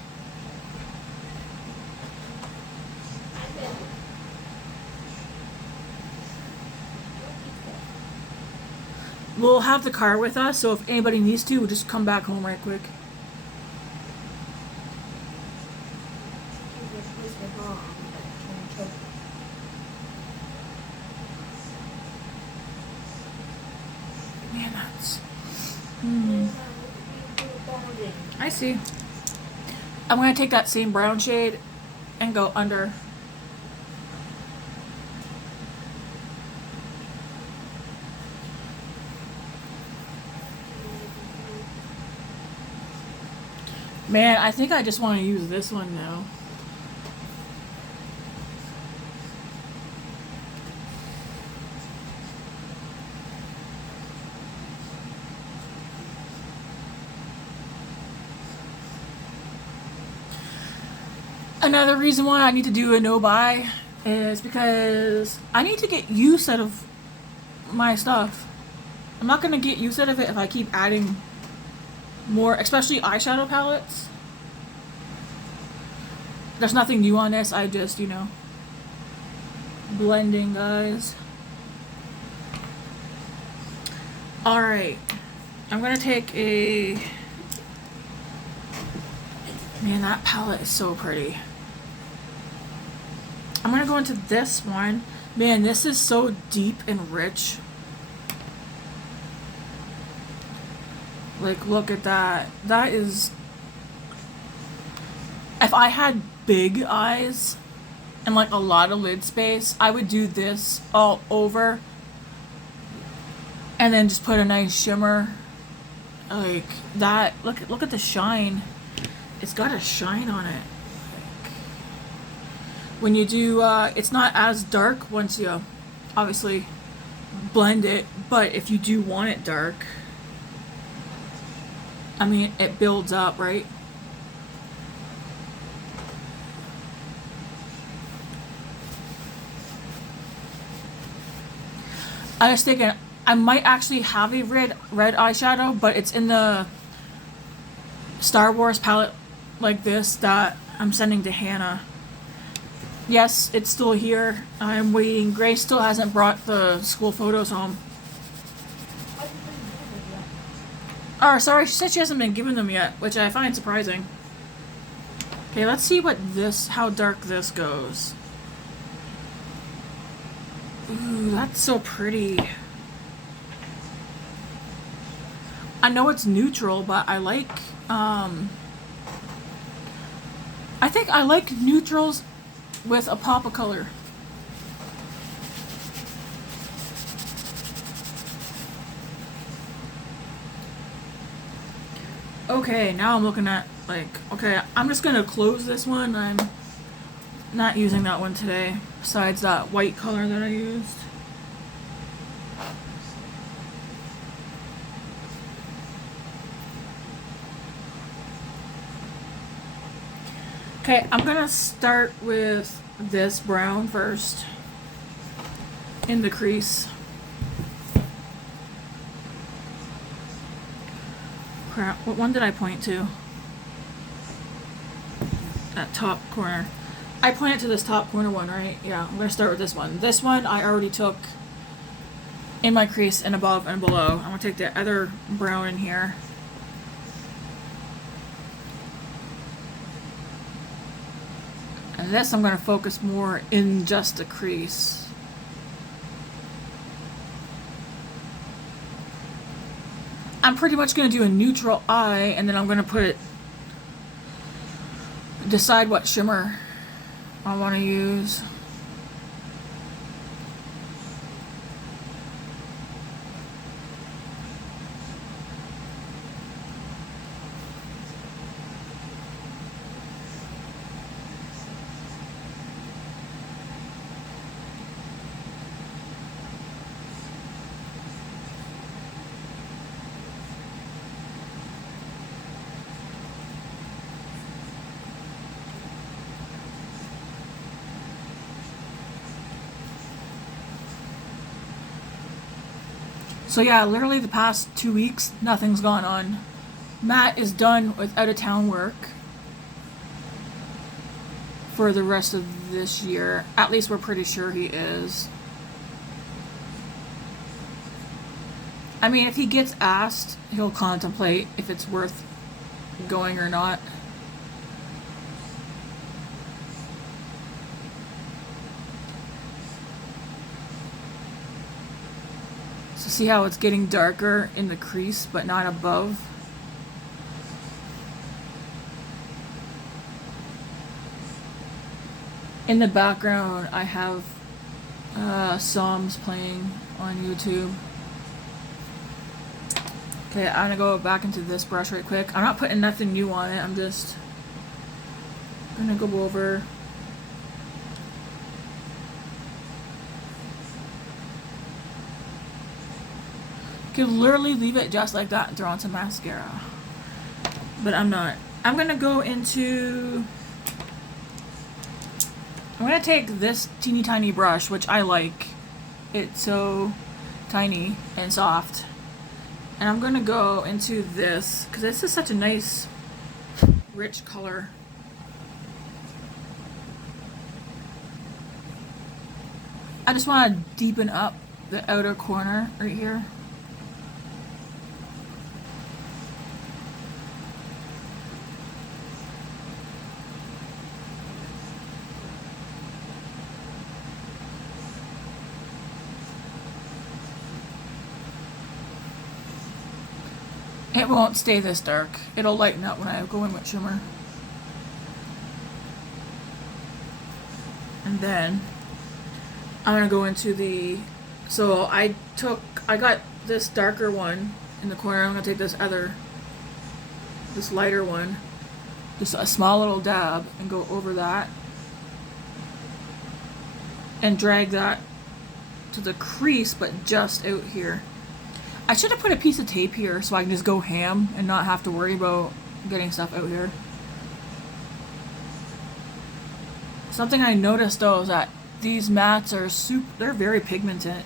We'll have the car with us, so if anybody needs to, we'll just come back home right quick. Man, that's... I see. I'm going to take that same brown shade and go under. Man, I think I just want to use this one now. Another reason why I need to do a no-buy is because I need to get use out of my stuff. I'm not going to get use out of it if I keep adding more, especially eyeshadow palettes. There's nothing new on this. I just, you know, blending, guys. Alright. I'm going to take a... Man, that palette is so pretty. I'm going to go into this one. Man, this is so deep and rich. Like, look at that. That is... If I had big eyes and, like, a lot of lid space, I would do this all over. And then just put a nice shimmer. Like, that. Look at the shine. It's got a shine on it. When you do, it's not as dark once you obviously blend it, but if you do want it dark, I mean, it builds up, right? I was thinking I might actually have a red eyeshadow, but it's in the Star Wars palette like this that I'm sending to Hannah. Yes, it's still here. I'm waiting. Grace still hasn't brought the school photos home. Oh, sorry, she said she hasn't been given them yet, which I find surprising. Okay, let's see how dark this goes. Ooh, that's so pretty. I know it's neutral, but I like, I think I like neutrals with a pop of color. Okay, now I'm looking at, like, okay, I'm just gonna close this one. I'm not using that one today, besides that white color that I used. Okay, I'm gonna start with this brown first in the crease. Crap, what one did I point to? That top corner. I pointed to this top corner one, right? Yeah, I'm gonna start with this one. This one I already took in my crease and above and below. I'm gonna take the other brown in here. And this I'm going to focus more in just the crease. I'm pretty much going to do a neutral eye, and then I'm going to decide what shimmer I want to use. So yeah, literally the past 2 weeks, nothing's gone on. Matt is done with out of town work for the rest of this year. At least we're pretty sure he is. I mean, if he gets asked, he'll contemplate if it's worth going or not. So see how it's getting darker in the crease, but not above? In the background, I have Psalms playing on YouTube. Okay, I'm gonna go back into this brush right quick. I'm not putting nothing new on it. I'm just gonna go over. You could literally leave it just like that and throw on some mascara. But I'm not. I'm gonna go into... I'm gonna take this teeny tiny brush, which I like. It's so tiny and soft. And I'm gonna go into this, because this is such a nice, rich color. I just want to deepen up the outer corner right here. It won't stay this dark. It'll lighten up when I go in with shimmer. And then I'm gonna go into the... So I got this darker one in the corner. I'm gonna take this lighter one, just a small little dab, and go over that. And drag that to the crease, but just out here. I should have put a piece of tape here so I can just go ham and not have to worry about getting stuff out here. Something I noticed though is that these mats are they're very pigmented.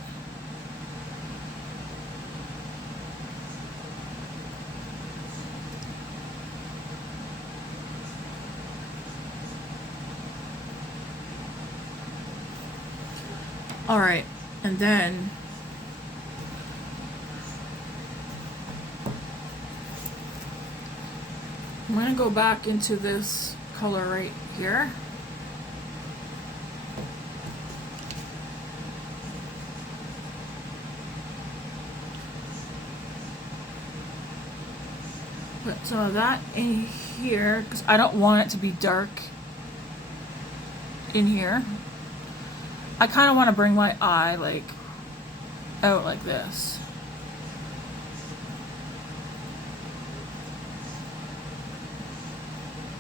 Alright, and then I'm going to go back into this color right here. Put some of that in here, because I don't want it to be dark in here. I kind of want to bring my eye like out like this.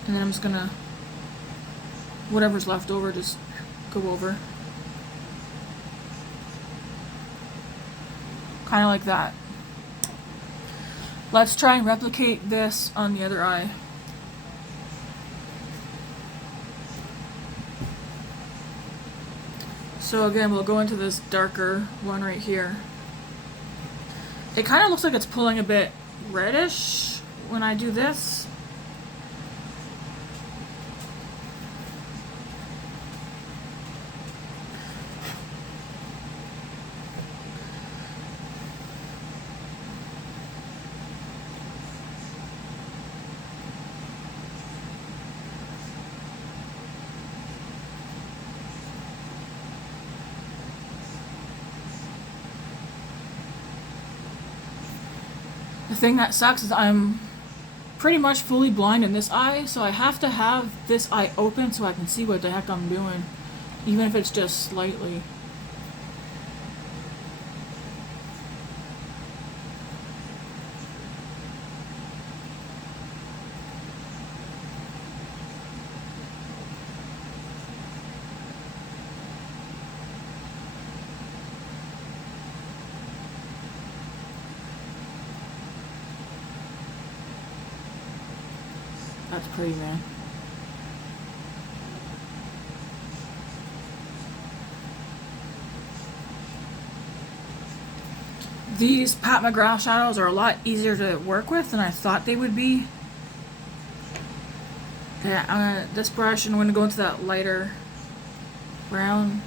And then I'm just gonna, whatever's left over, just go over. Kind of like that. Let's try and replicate this on the other eye. So again, we'll go into this darker one right here. It kind of looks like it's pulling a bit reddish when I do this. The thing that sucks is I'm pretty much fully blind in this eye, so I have to have this eye open so I can see what the heck I'm doing, even if it's just slightly. That's pretty, man. These Pat McGrath shadows are a lot easier to work with than I thought they would be. Okay, this brush, and I'm going to go into that lighter brown.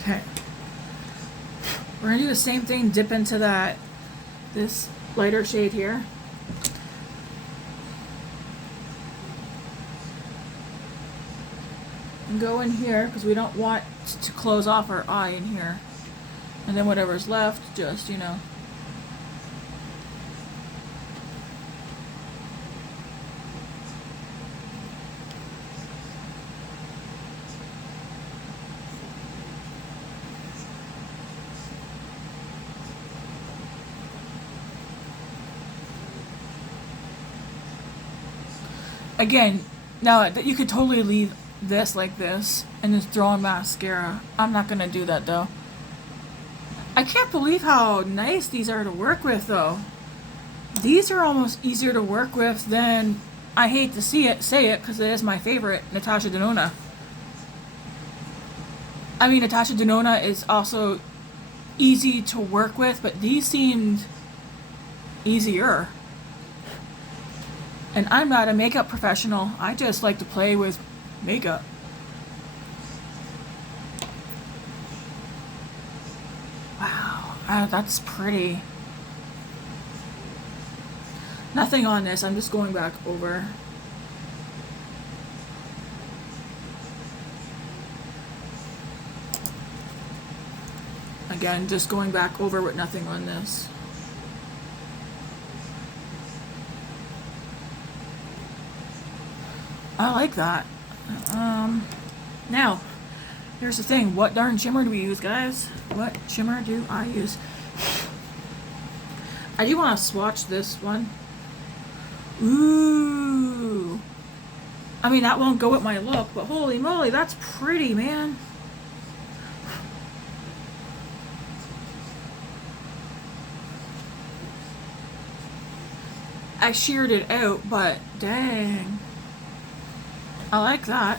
Okay. We're going to do the same thing, dip into this lighter shade here. And go in here, because we don't want to close off our eye in here. And then whatever's left, just, you know. Again, now you could totally leave this like this and just throw on mascara. I'm not gonna do that though. I can't believe how nice these are to work with though. These are almost easier to work with than, I hate to say it because it is my favorite, Natasha Denona. I mean, Natasha Denona is also easy to work with, but these seemed easier. And I'm not a makeup professional. I just like to play with makeup. Wow, that's pretty. Nothing on this, I'm just going back over. Again, just going back over with nothing on this. I like that. Now, here's the thing. What darn shimmer do we use, guys? What shimmer do I use? I do want to swatch this one. Ooh. I mean, that won't go with my look, but holy moly, that's pretty, man. I sheared it out, but dang. I like that.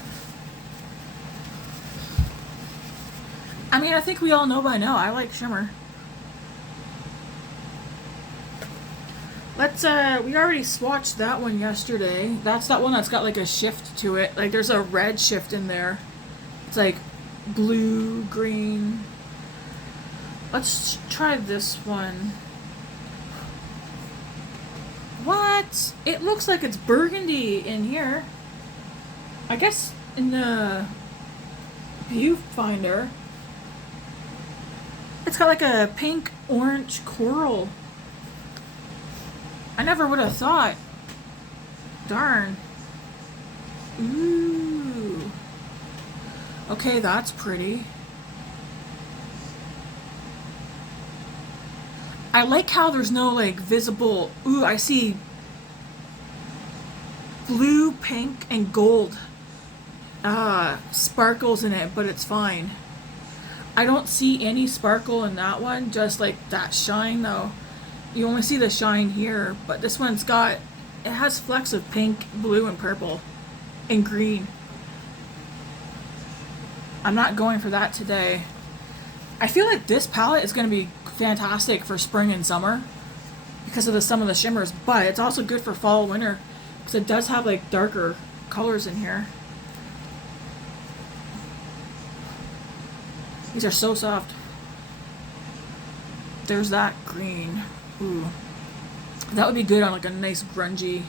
I mean, I think we all know by now, I like shimmer. Let's, we already swatched that one yesterday. That's that one that's got like a shift to it. Like there's a red shift in there. It's like blue, green. Let's try this one. What? It looks like it's burgundy in here. I guess in the viewfinder, it's got like a pink orange coral. I never would have thought. Darn. Ooh. Okay, that's pretty. I like how there's no like visible. Ooh, I see blue, pink, and gold sparkles in it, but it's fine. I don't see any sparkle in that one, just like that shine though. You only see the shine here, but this one's got, it has flecks of pink, blue, and purple, and green. I'm not going for that today. I feel like this palette is going to be fantastic for spring and summer because of some of the shimmers, but it's also good for fall, winter, because it does have like darker colors in here. These are so soft. There's that green. Ooh. That would be good on like a nice grungy.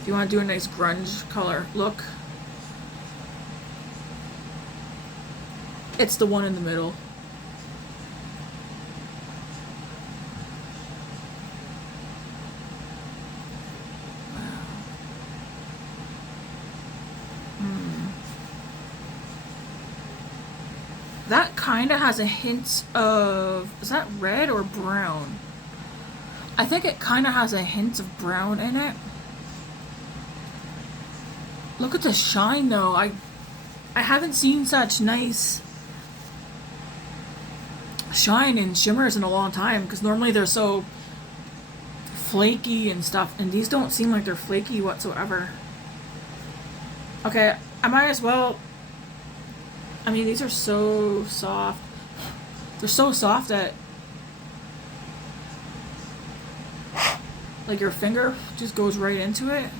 If you want to do a nice grunge color look. It's the one in the middle. That kind of has a hint of, is that red or brown? I think it kind of has a hint of brown in it. Look at the shine though. I haven't seen such nice shine in shimmers in a long time, because normally they're so flaky and stuff, and these don't seem like they're flaky whatsoever. Okay, I might as well, I mean, these are so soft. They're so soft that like your finger just goes right into it.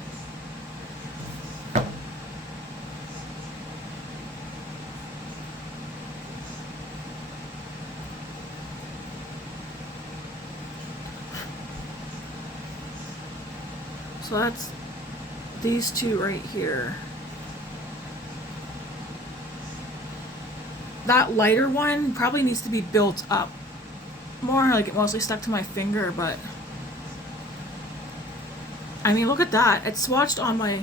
So that's these two right here. That lighter one probably needs to be built up more, like it mostly stuck to my finger, but I mean, look at that. It's swatched on my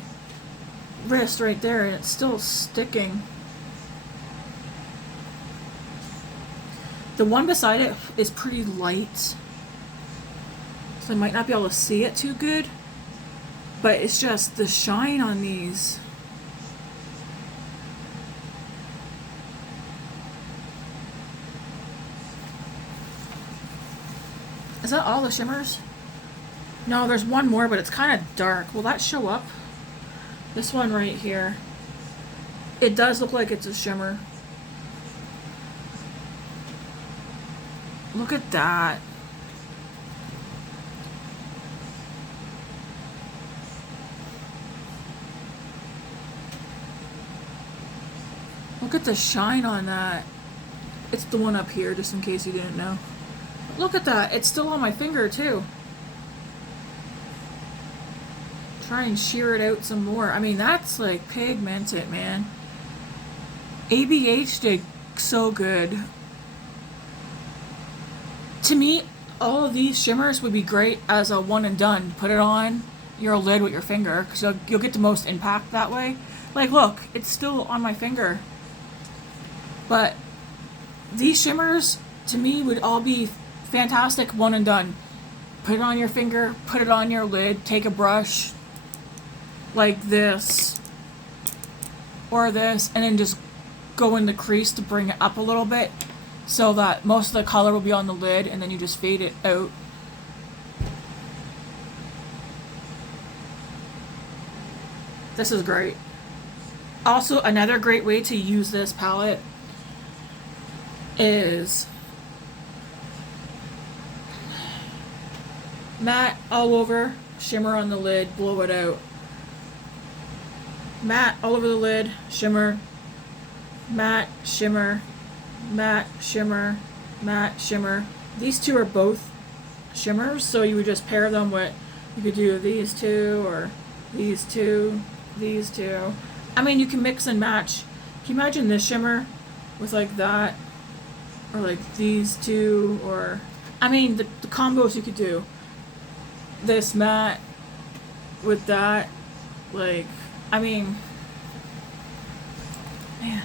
wrist right there and it's still sticking. The one beside it is pretty light, so I might not be able to see it too good, but it's just the shine on these. Is that all the shimmers? No, there's one more, but it's kind of dark. Will that show up? This one right here. It does look like it's a shimmer. Look at that. Look at the shine on that. It's the one up here, just in case you didn't know. Look at that. It's still on my finger, too. Try and shear it out some more. I mean, that's like pigmented, man. ABH did so good. To me, all of these shimmers would be great as a one and done. Put it on your lid with your finger, because you'll get the most impact that way. Like, look, it's still on my finger. But these shimmers, to me, would all be fantastic one and done. Put it on your finger, put it on your lid, take a brush like this or this, and then just go in the crease to bring it up a little bit so that most of the color will be on the lid, and then you just fade it out. This is great. Also, another great way to use this palette is matte all over, shimmer on the lid, blow it out. Matte all over the lid, shimmer, matte, shimmer, matte, shimmer, matte, shimmer. These two are both shimmers, so you would just pair them with, you could do these two or these two, these two. I mean, you can mix and match. Can you imagine this shimmer with like that? Or like these two, or I mean the combos you could do. This matte with that, like, I mean, man,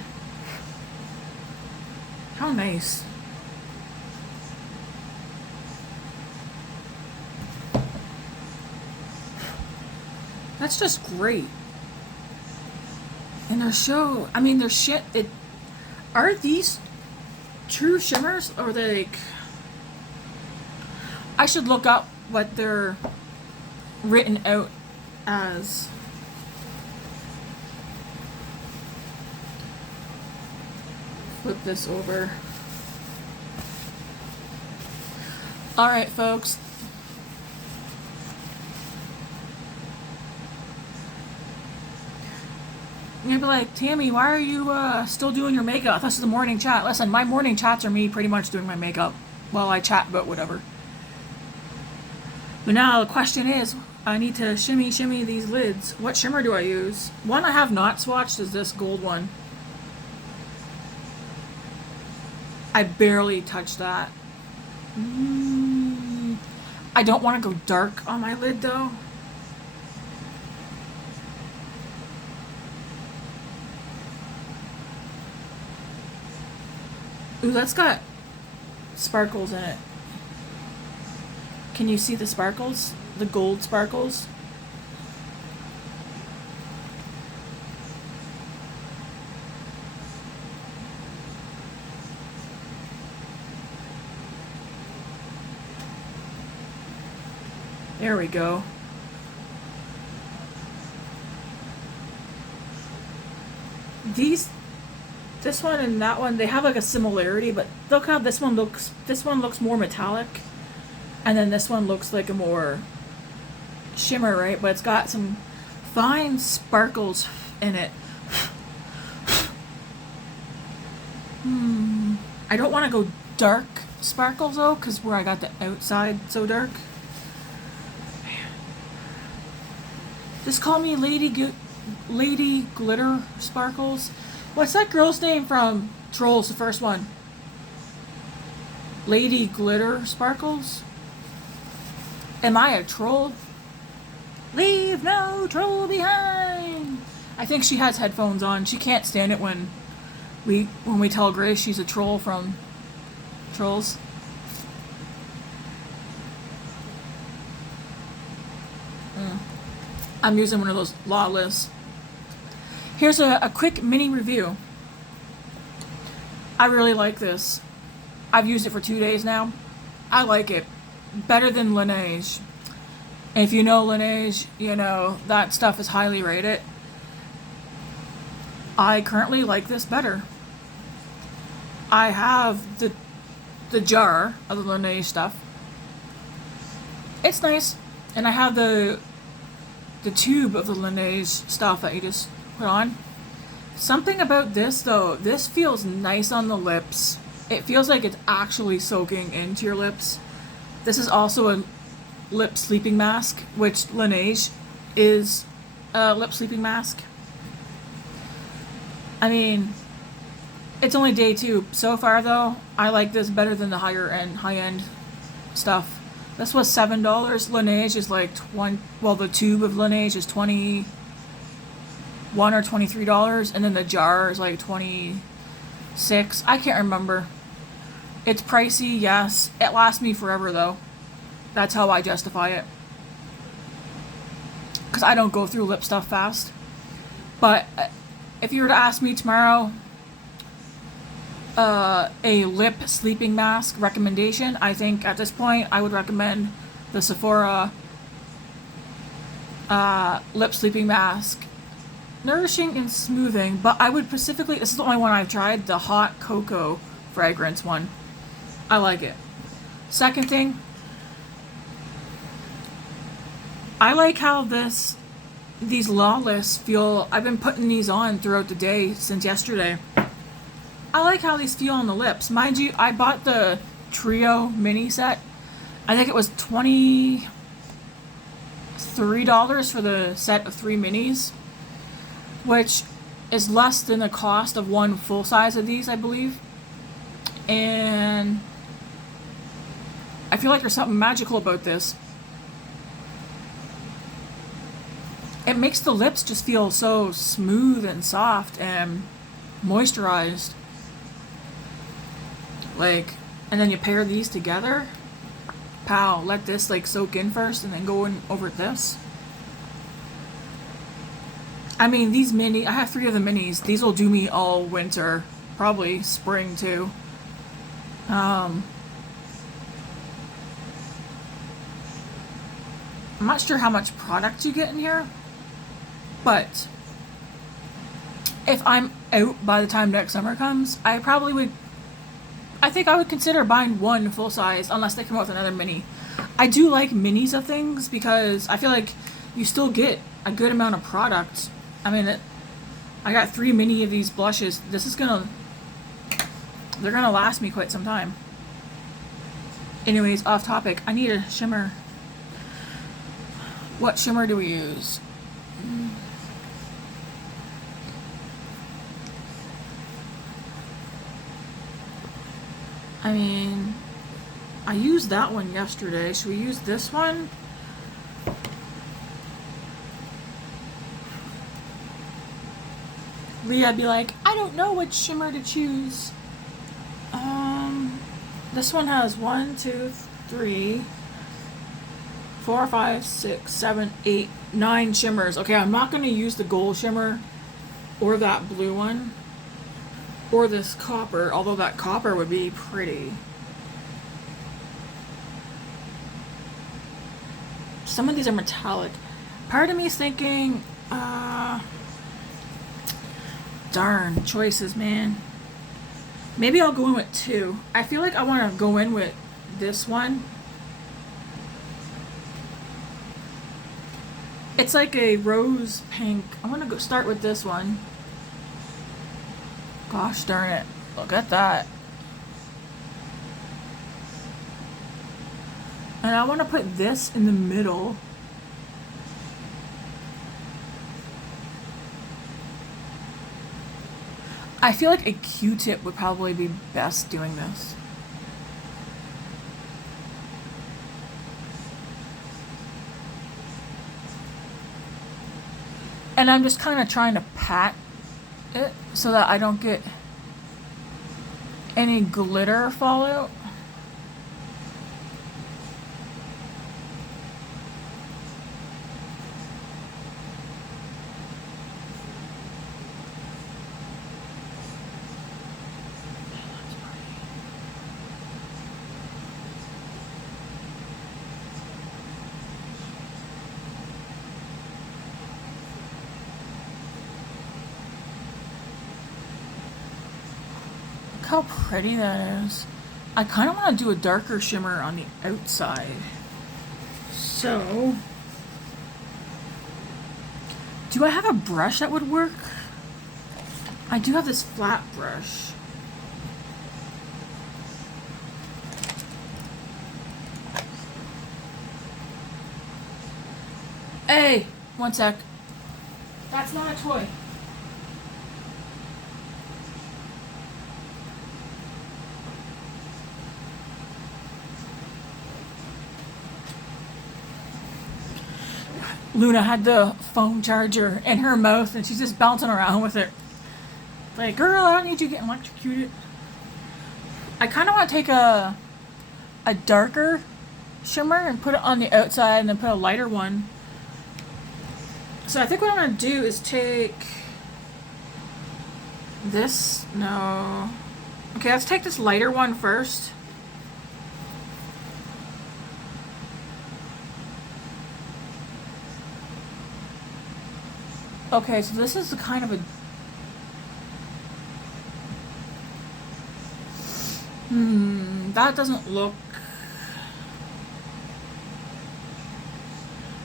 how nice. That's just great. And they're so, I mean, they're shit. Are these true shimmers, or they like, I should look up what they're written out as. Flip this over. Alright, folks. You're gonna be like, Tammy, why are you still doing your makeup? This is the morning chat. Listen, my morning chats are me pretty much doing my makeup while I chat about whatever. But now the question is, I need to shimmy these lids. What shimmer do I use? One I have not swatched is this gold one. I barely touched that. I don't want to go dark on my lid though. Ooh, that's got sparkles in it. Can you see the sparkles? The gold sparkles? There we go. This one and that one, they have like a similarity, but look how this one looks more metallic, and then this one looks like a more shimmer, right? But it's got some fine sparkles in it. I don't want to go dark sparkles though, because where I got the outside so dark. Just call me Lady Glitter Sparkles. What's that girl's name from Trolls, the first one? Lady Glitter Sparkles? Am I a troll? Leave no troll behind! I think she has headphones on. She can't stand it when we tell Grace she's a troll from Trolls. I'm using one of those Lawless. Here's a quick mini review. I really like this. I've used it for 2 days now. I like it. Better than Laneige. And if you know Laneige, you know that stuff is highly rated. I currently like this better. I have the jar of the Laneige stuff. It's nice. And I have the tube of the Laneige stuff that you just put on. Something about this though, this feels nice on the lips. It feels like it's actually soaking into your lips. This is also a lip sleeping mask, which Laneige is a lip sleeping mask. I mean, it's only day 2. So far though, I like this better than the high-end stuff. This was $7. Laneige is like 20. Well, the tube of Laneige is $21 or $23, and then the jar is like $26. I can't remember. It's pricey, yes. It lasts me forever though. That's how I justify it. Because I don't go through lip stuff fast. But if you were to ask me tomorrow, a lip sleeping mask recommendation, I think at this point I would recommend the Sephora lip sleeping mask. Nourishing and smoothing, but I would specifically, this is the only one I've tried, the hot cocoa fragrance one. I like it. Second thing, I like how these Lawless feel. I've been putting these on throughout the day since yesterday. I like how these feel on the lips. Mind you, I bought the Trio mini set. I think it was $23 for the set of 3 minis, which is less than the cost of one full size of these, I believe. And I feel like there's something magical about this. It makes the lips just feel so smooth and soft and moisturized. Like, and then you pair these together. Pow, let this like soak in first and then go in over this. I mean, these I have 3 of the minis. These will do me all winter. Probably spring too. I'm not sure how much product you get in here, but if I'm out by the time next summer comes, I think I would consider buying one full size unless they come out with another mini. I do like minis of things because I feel like you still get a good amount of product. I mean, I got 3 mini of these blushes. They're gonna last me quite some time. Anyways, off topic. I need a shimmer. What shimmer do we use? I mean, I used that one yesterday. Should we use this one? Leah'd be like, I don't know which shimmer to choose. This one has 1, 2, 3, 4, 5, 6, 7, 8, 9 shimmers. Okay, I'm not going to use the gold shimmer or that blue one or this copper, although that copper would be pretty. Some of these are metallic. Part of me is thinking, darn choices, man. Maybe I'll go in with 2. I feel like I want to go in with this one. It's like a rose pink. I'm gonna go start with this one. Gosh darn it. Look at that. And I want to put this in the middle. I feel like a Q-tip would probably be best doing this. And I'm just kind of trying to pat it so that I don't get any glitter fallout. How pretty that is. I kind of want to do a darker shimmer on the outside. So, do I have a brush that would work? I do have this flat brush. Hey, one sec. That's not a toy. Luna had the phone charger in her mouth and she's just bouncing around with it. Like, girl, I don't need you getting electrocuted. I kind of want to take a darker shimmer and put it on the outside and then put a lighter one. So I think what I'm going to do is take this. No. Okay, let's take this lighter one first. Okay, so this is the kind of a... that doesn't look...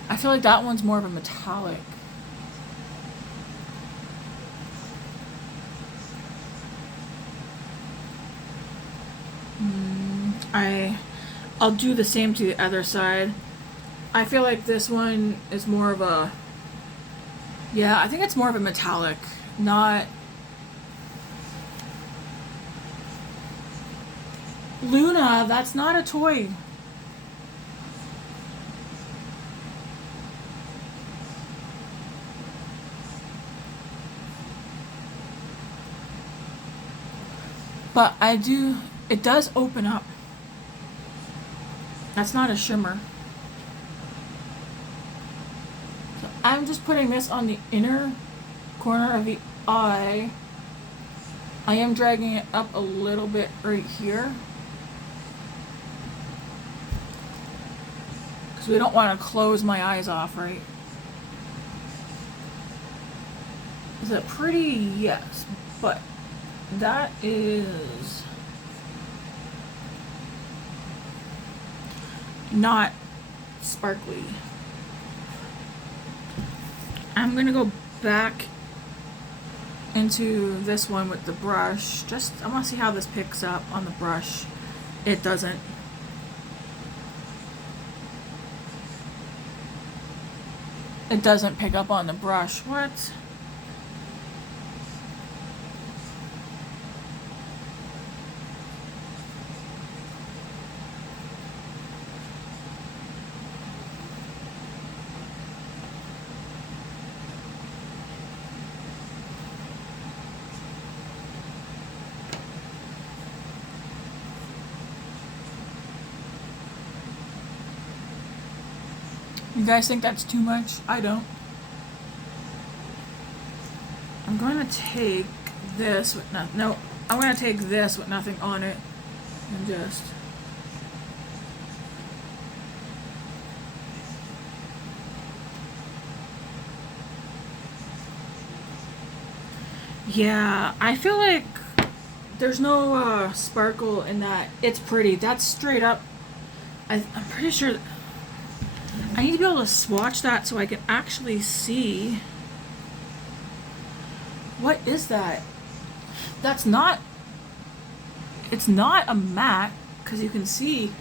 I feel like that one's more of a metallic. I'll do the same to the other side. I feel like this one is more of a... Yeah, I think it's more of a metallic, not... Luna, that's not a toy. But it does open up. That's not a shimmer. So I'm just putting this on the inner corner of the eye. I am dragging it up a little bit right here. Because we don't want to close my eyes off, right? Is that pretty? Yes. But that is not sparkly. I'm gonna go back into this one with the brush. I want to see how this picks up on the brush. It doesn't. It doesn't pick up on the brush. What? You guys think that's too much? I don't. I'm going to take this with no, I'm going to take this with nothing on it and just... Yeah, I feel like there's no sparkle in that. It's pretty. That's straight up. I'm pretty sure. I need to be able to swatch that so I can actually see. What is that? That's not. It's not a matte because you can see.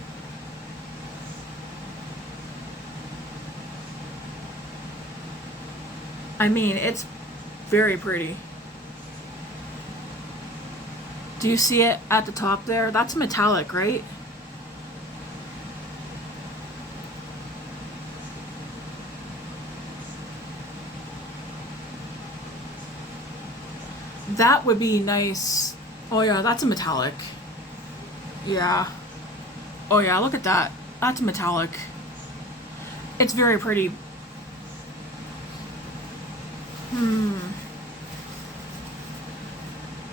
I mean, it's very pretty. Do you see it at the top there? That's metallic, right? That would be nice. Oh yeah, that's a metallic. Yeah. Oh yeah, look at that. That's a metallic. It's very pretty.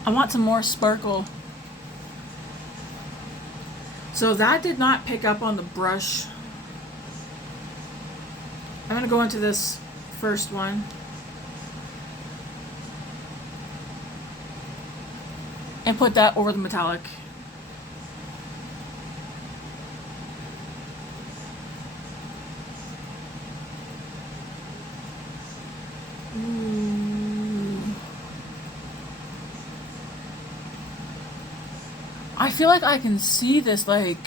I want some more sparkle. So that did not pick up on the brush. I'm gonna go into this first one. And put that over the metallic. I feel like I can see this, like,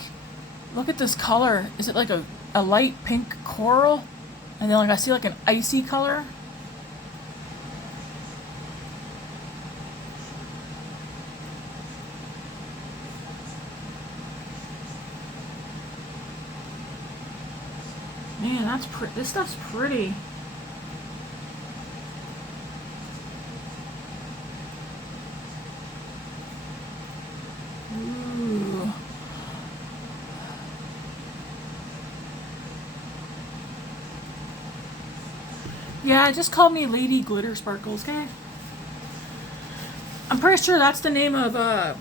look at this color. Is it like a light pink coral? And then like I see like an icy color. Man, that's this stuff's pretty. Ooh. Yeah, just call me Lady Glitter Sparkles, okay? I'm pretty sure that's the name of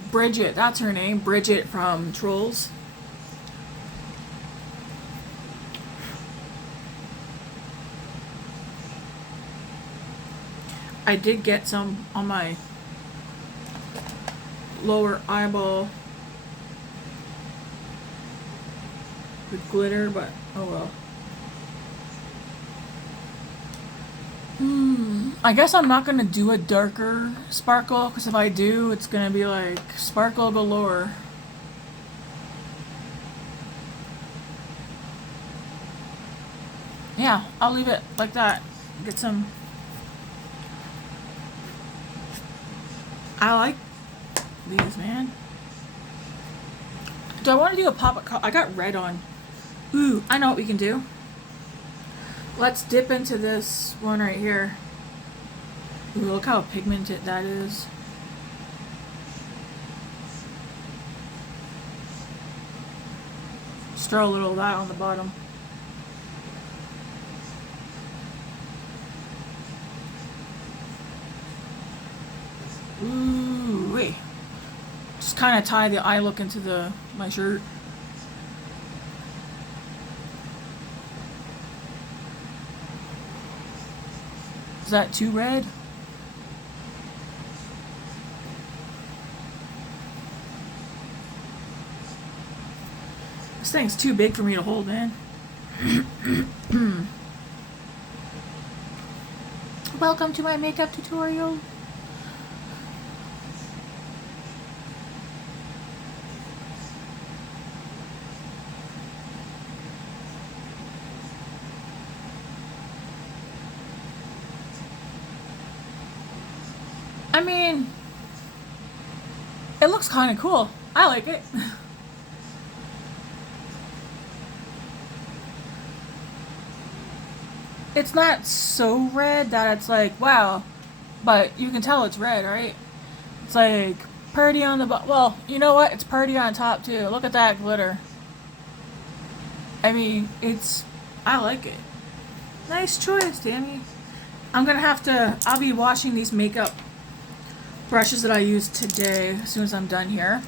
Bridget. That's her name, Bridget from Trolls. I did get some on my lower eyeball with glitter, but oh well. I guess I'm not gonna do a darker sparkle, because if I do, it's gonna be like sparkle galore. Yeah, I'll leave it like that. Get some. I like these, man. Do I want to do a pop-up color? I got red on. Ooh, I know what we can do. Let's dip into this one right here. Ooh, look how pigmented that is. Just throw a little of that on the bottom. Ooh, wait. Just kind of tie the eye look into my shirt. Is that too red? This thing's too big for me to hold, man. Welcome to my makeup tutorial. I mean, it looks kind of cool. I like it. It's not so red that it's like, wow, but you can tell it's red, right? It's like pretty on the bottom. Well, you know what? It's pretty on top too. Look at that glitter. I mean, I like it. Nice choice, Tammy. I'll be washing these makeup brushes that I used today as soon as I'm done here.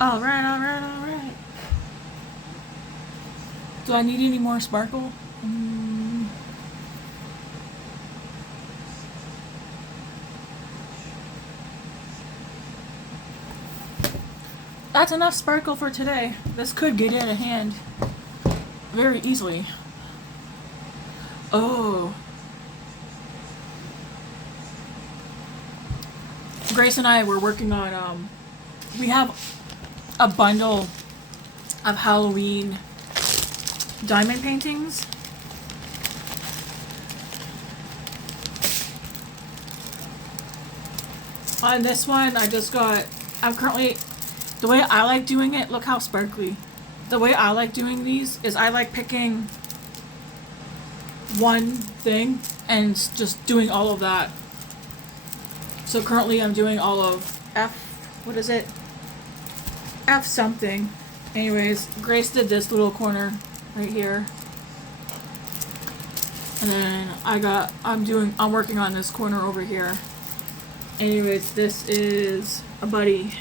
Alright, alright, alright. Do I need any more sparkle? That's enough sparkle for today. This could get out of hand very easily. Oh. Grace and I were working on, we have a bundle of Halloween diamond paintings. On this one, I'm currently, the way I like doing it, look how sparkly. The way I like doing these is I like picking one thing and just doing all of that. So currently I'm doing all of what is it? F something. Anyways, Grace did this little corner right here. And then I'm working on this corner over here. Anyways, this is a buddy.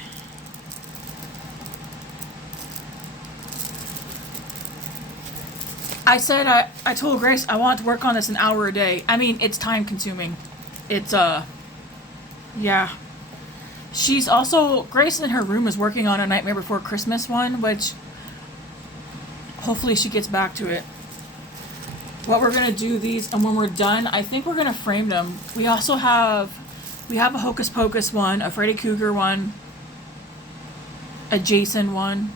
I told Grace I want to work on this an hour a day. I mean, it's time consuming. It's, yeah. She's also, Grace in her room is working on a Nightmare Before Christmas one, which hopefully she gets back to it. What we're gonna do these, and when we're done, I think we're gonna frame them. We have a Hocus Pocus one, a Freddy Krueger one, a Jason one.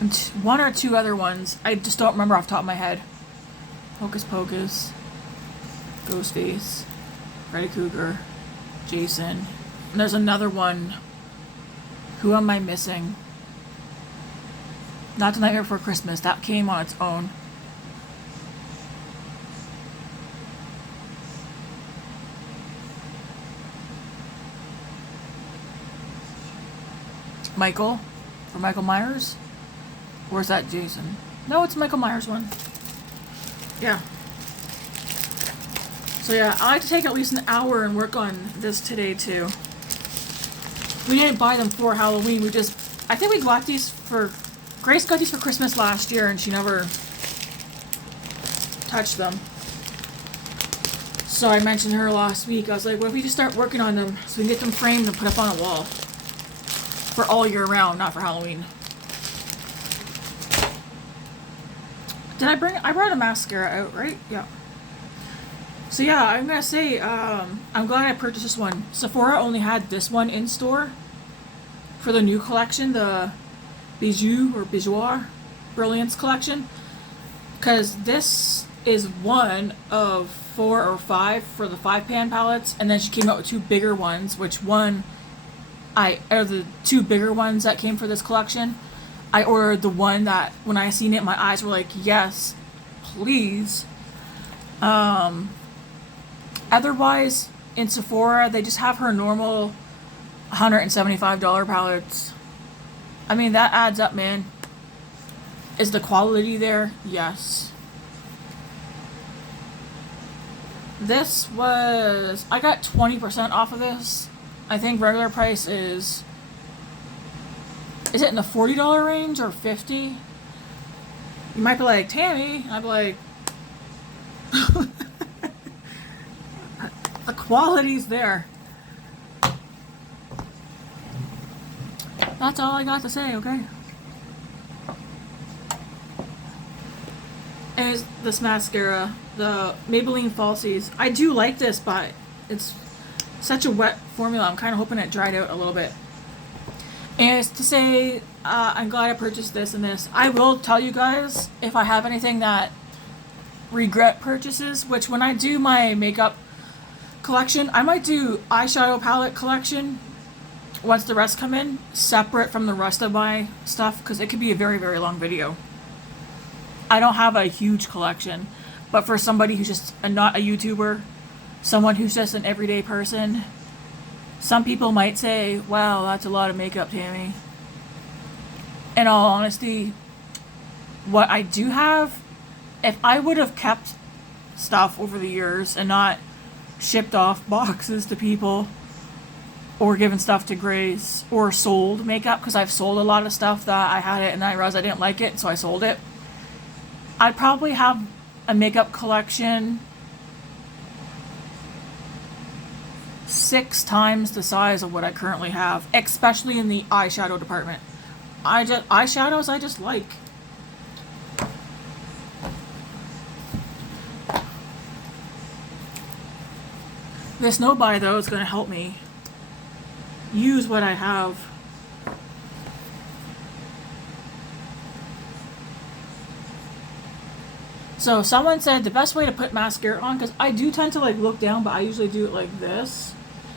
And one or two other ones. I just don't remember off the top of my head. Hocus Pocus, Ghostface, Freddy Krueger, Jason. And there's another one. Who am I missing? Not The Nightmare Before Christmas. That came on its own. Michael? For Michael Myers? Or is that Jason? No, it's Michael Myers one. Yeah. So yeah, I like to take at least an hour and work on this today too. We didn't buy them for Halloween. I think we got these for, Grace got these for Christmas last year and she never touched them. So I mentioned to her last week, I was like, what if we just start working on them so we can get them framed and put up on a wall? For all year round, not for Halloween. I brought a mascara out, right? Yeah. So yeah, I'm gonna say, I'm glad I purchased this one. Sephora only had this one in store for the new collection, the Bijou Brilliance collection. Because this is one of 4 or 5 for the 5-pan palettes, and then she came out with 2 bigger ones, which are the 2 bigger ones that came for this collection. I ordered the one that, when I seen it, my eyes were like, yes, please. Otherwise, in Sephora, they just have her normal $175 palettes. I mean, that adds up, man. Is the quality there? Yes. I got 20% off of this. I think regular price is it in the $40 range or $50? You might be like, Tammy. I'd be like, the quality's there. That's all I got to say, okay? Is this mascara, the Maybelline Falsies. I do like this, but it's such a wet formula. I'm kind of hoping it dried out a little bit. And it's to say, I'm glad I purchased this and this. I will tell you guys if I have anything that regret purchases, which when I do my makeup collection, I might do eyeshadow palette collection once the rest come in, separate from the rest of my stuff, because it could be a very, very long video. I don't have a huge collection, but for somebody who's just not a YouTuber, someone who's just an everyday person, Some people might say, wow, that's a lot of makeup, Tammy. In all honesty, what I do have, if I would have kept stuff over the years and not shipped off boxes to people or given stuff to Grace or sold makeup, because I've sold a lot of stuff that I had it and I realized I didn't like it, so I sold it. I'd probably have a makeup collection 6 times the size of what I currently have, especially in the eyeshadow department. Eyeshadows I just like. This no buy though is going to help me use what I have. So someone said the best way to put mascara on, because I do tend to like look down, but I usually do it like this.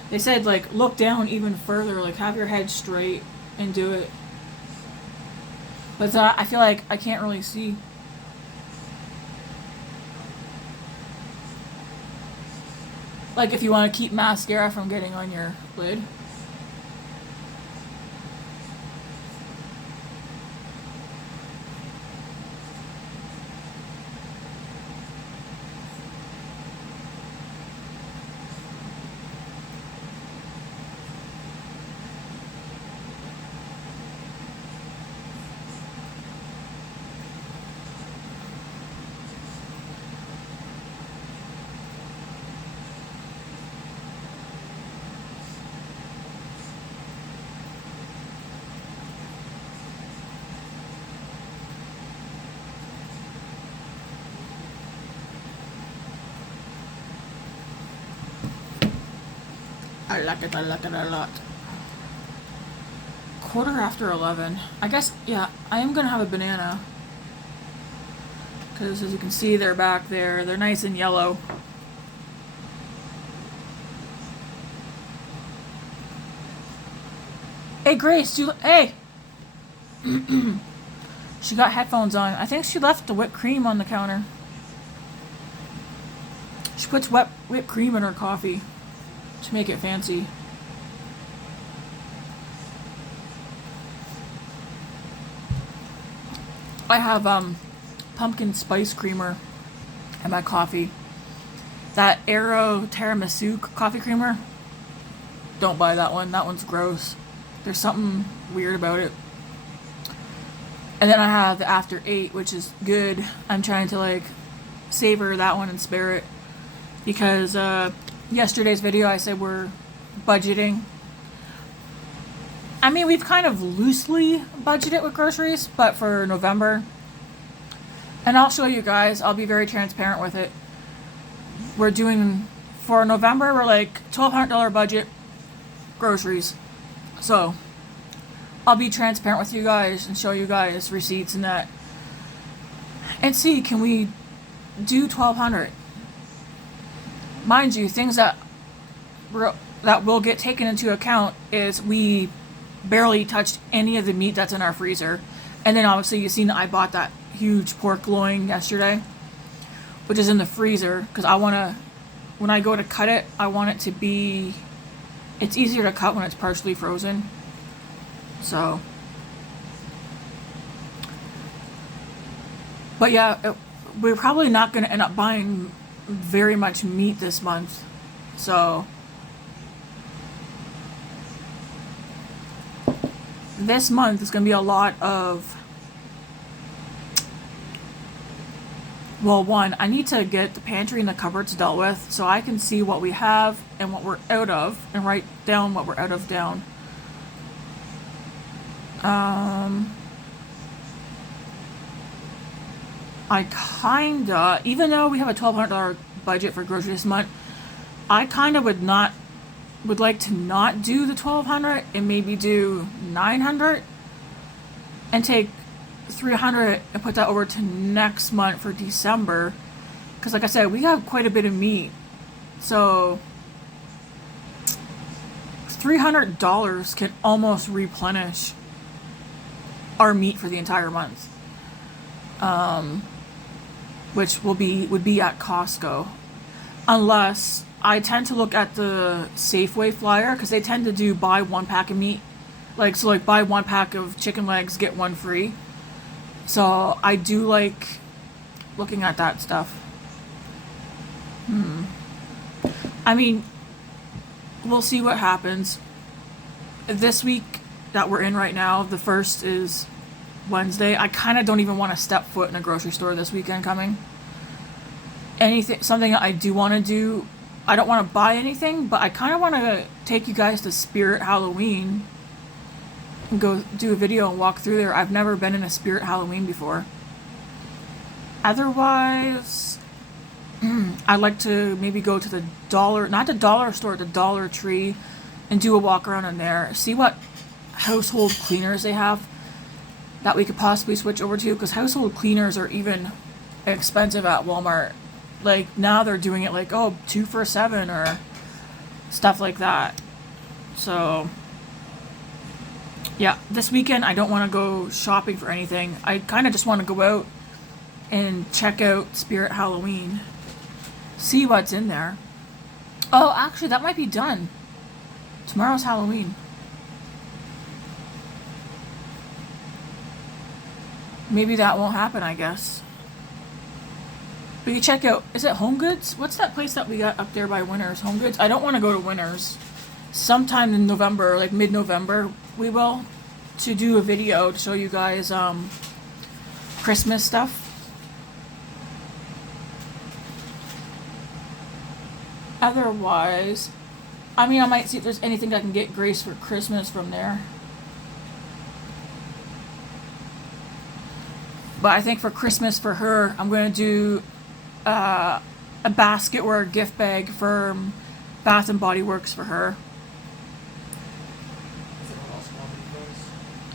They said like look down even further, like have your head straight and do it. But I feel like I can't really see. Like if you want to keep mascara from getting on your lid. I like it a lot. 11:15. I guess, yeah, I am gonna have a banana. Because as you can see, they're back there. They're nice and yellow. Hey, Grace, hey! She got headphones on. I think she left the whipped cream on the counter. She puts whipped cream in her coffee to make it fancy. I have pumpkin spice creamer in my coffee. That Aero tiramisu coffee creamer, don't buy that one. That one's gross. There's something weird about it. And then I have the After 8, which is good. I'm trying to like savor that one and spare it, because yesterday's video I said we're budgeting. I mean, we've kind of loosely budgeted with groceries, but for November, and I'll show you guys, I'll be very transparent with it. We're doing, for November, we're like $1,200 budget groceries. So I'll be transparent with you guys and show you guys receipts and that, and see, can we do $1,200? Mind you, things that will get taken into account is we barely touched any of the meat that's in our freezer. And then obviously you've seen that I bought that huge pork loin yesterday, which is in the freezer, because I want to, when I go to cut it, I want it to be, it's easier to cut when it's partially frozen. So, but yeah, we're probably not going to end up buying very much meat this month. So this month is going to be a lot of, well, one, I need to get the pantry and the cupboards dealt with so I can see what we have and what we're out of, and write down what we're out of down. I kinda, even though we have a $1,200 budget for groceries this month, I kinda would like to not do the $1,200 and maybe do $900 and take $300 and put that over to next month for December, because like I said, we have quite a bit of meat, so $300 can almost replenish our meat for the entire month, which would be at Costco, unless I tend to look at the Safeway flyer because they tend to do buy one pack of meat. Like buy one pack of chicken legs, get one free. So I do like looking at that stuff. I mean, we'll see what happens. This week that we're in right now, the first is Wednesday. I kind of don't even want to step foot in a grocery store this weekend coming. Something I do want to do. I don't want to buy anything, but I kind of want to take you guys to Spirit Halloween and go do a video and walk through there. I've never been in a Spirit Halloween before. Otherwise, I'd like to maybe go to not the dollar store, the Dollar Tree, and do a walk around in there. See what household cleaners they have that we could possibly switch over to, because household cleaners are even expensive at Walmart. Like now they're doing it like, oh, 2 for $7 or stuff like that. So yeah, this weekend I don't want to go shopping for anything. I kind of just want to go out and check out Spirit Halloween. See what's in there. Oh, actually, that might be done. Tomorrow's Halloween. Maybe that won't happen, I guess. But you check out, is it Home Goods? What's that place that we got up there by Winners? Home Goods? I don't want to go to Winners. Sometime in November, like mid-November, we will, to do a video to show you guys Christmas stuff. Otherwise, I mean, I might see if there's anything I can get Grace for Christmas from there. But I think for Christmas for her, I'm going to do a basket or a gift bag for Bath and Body Works for her.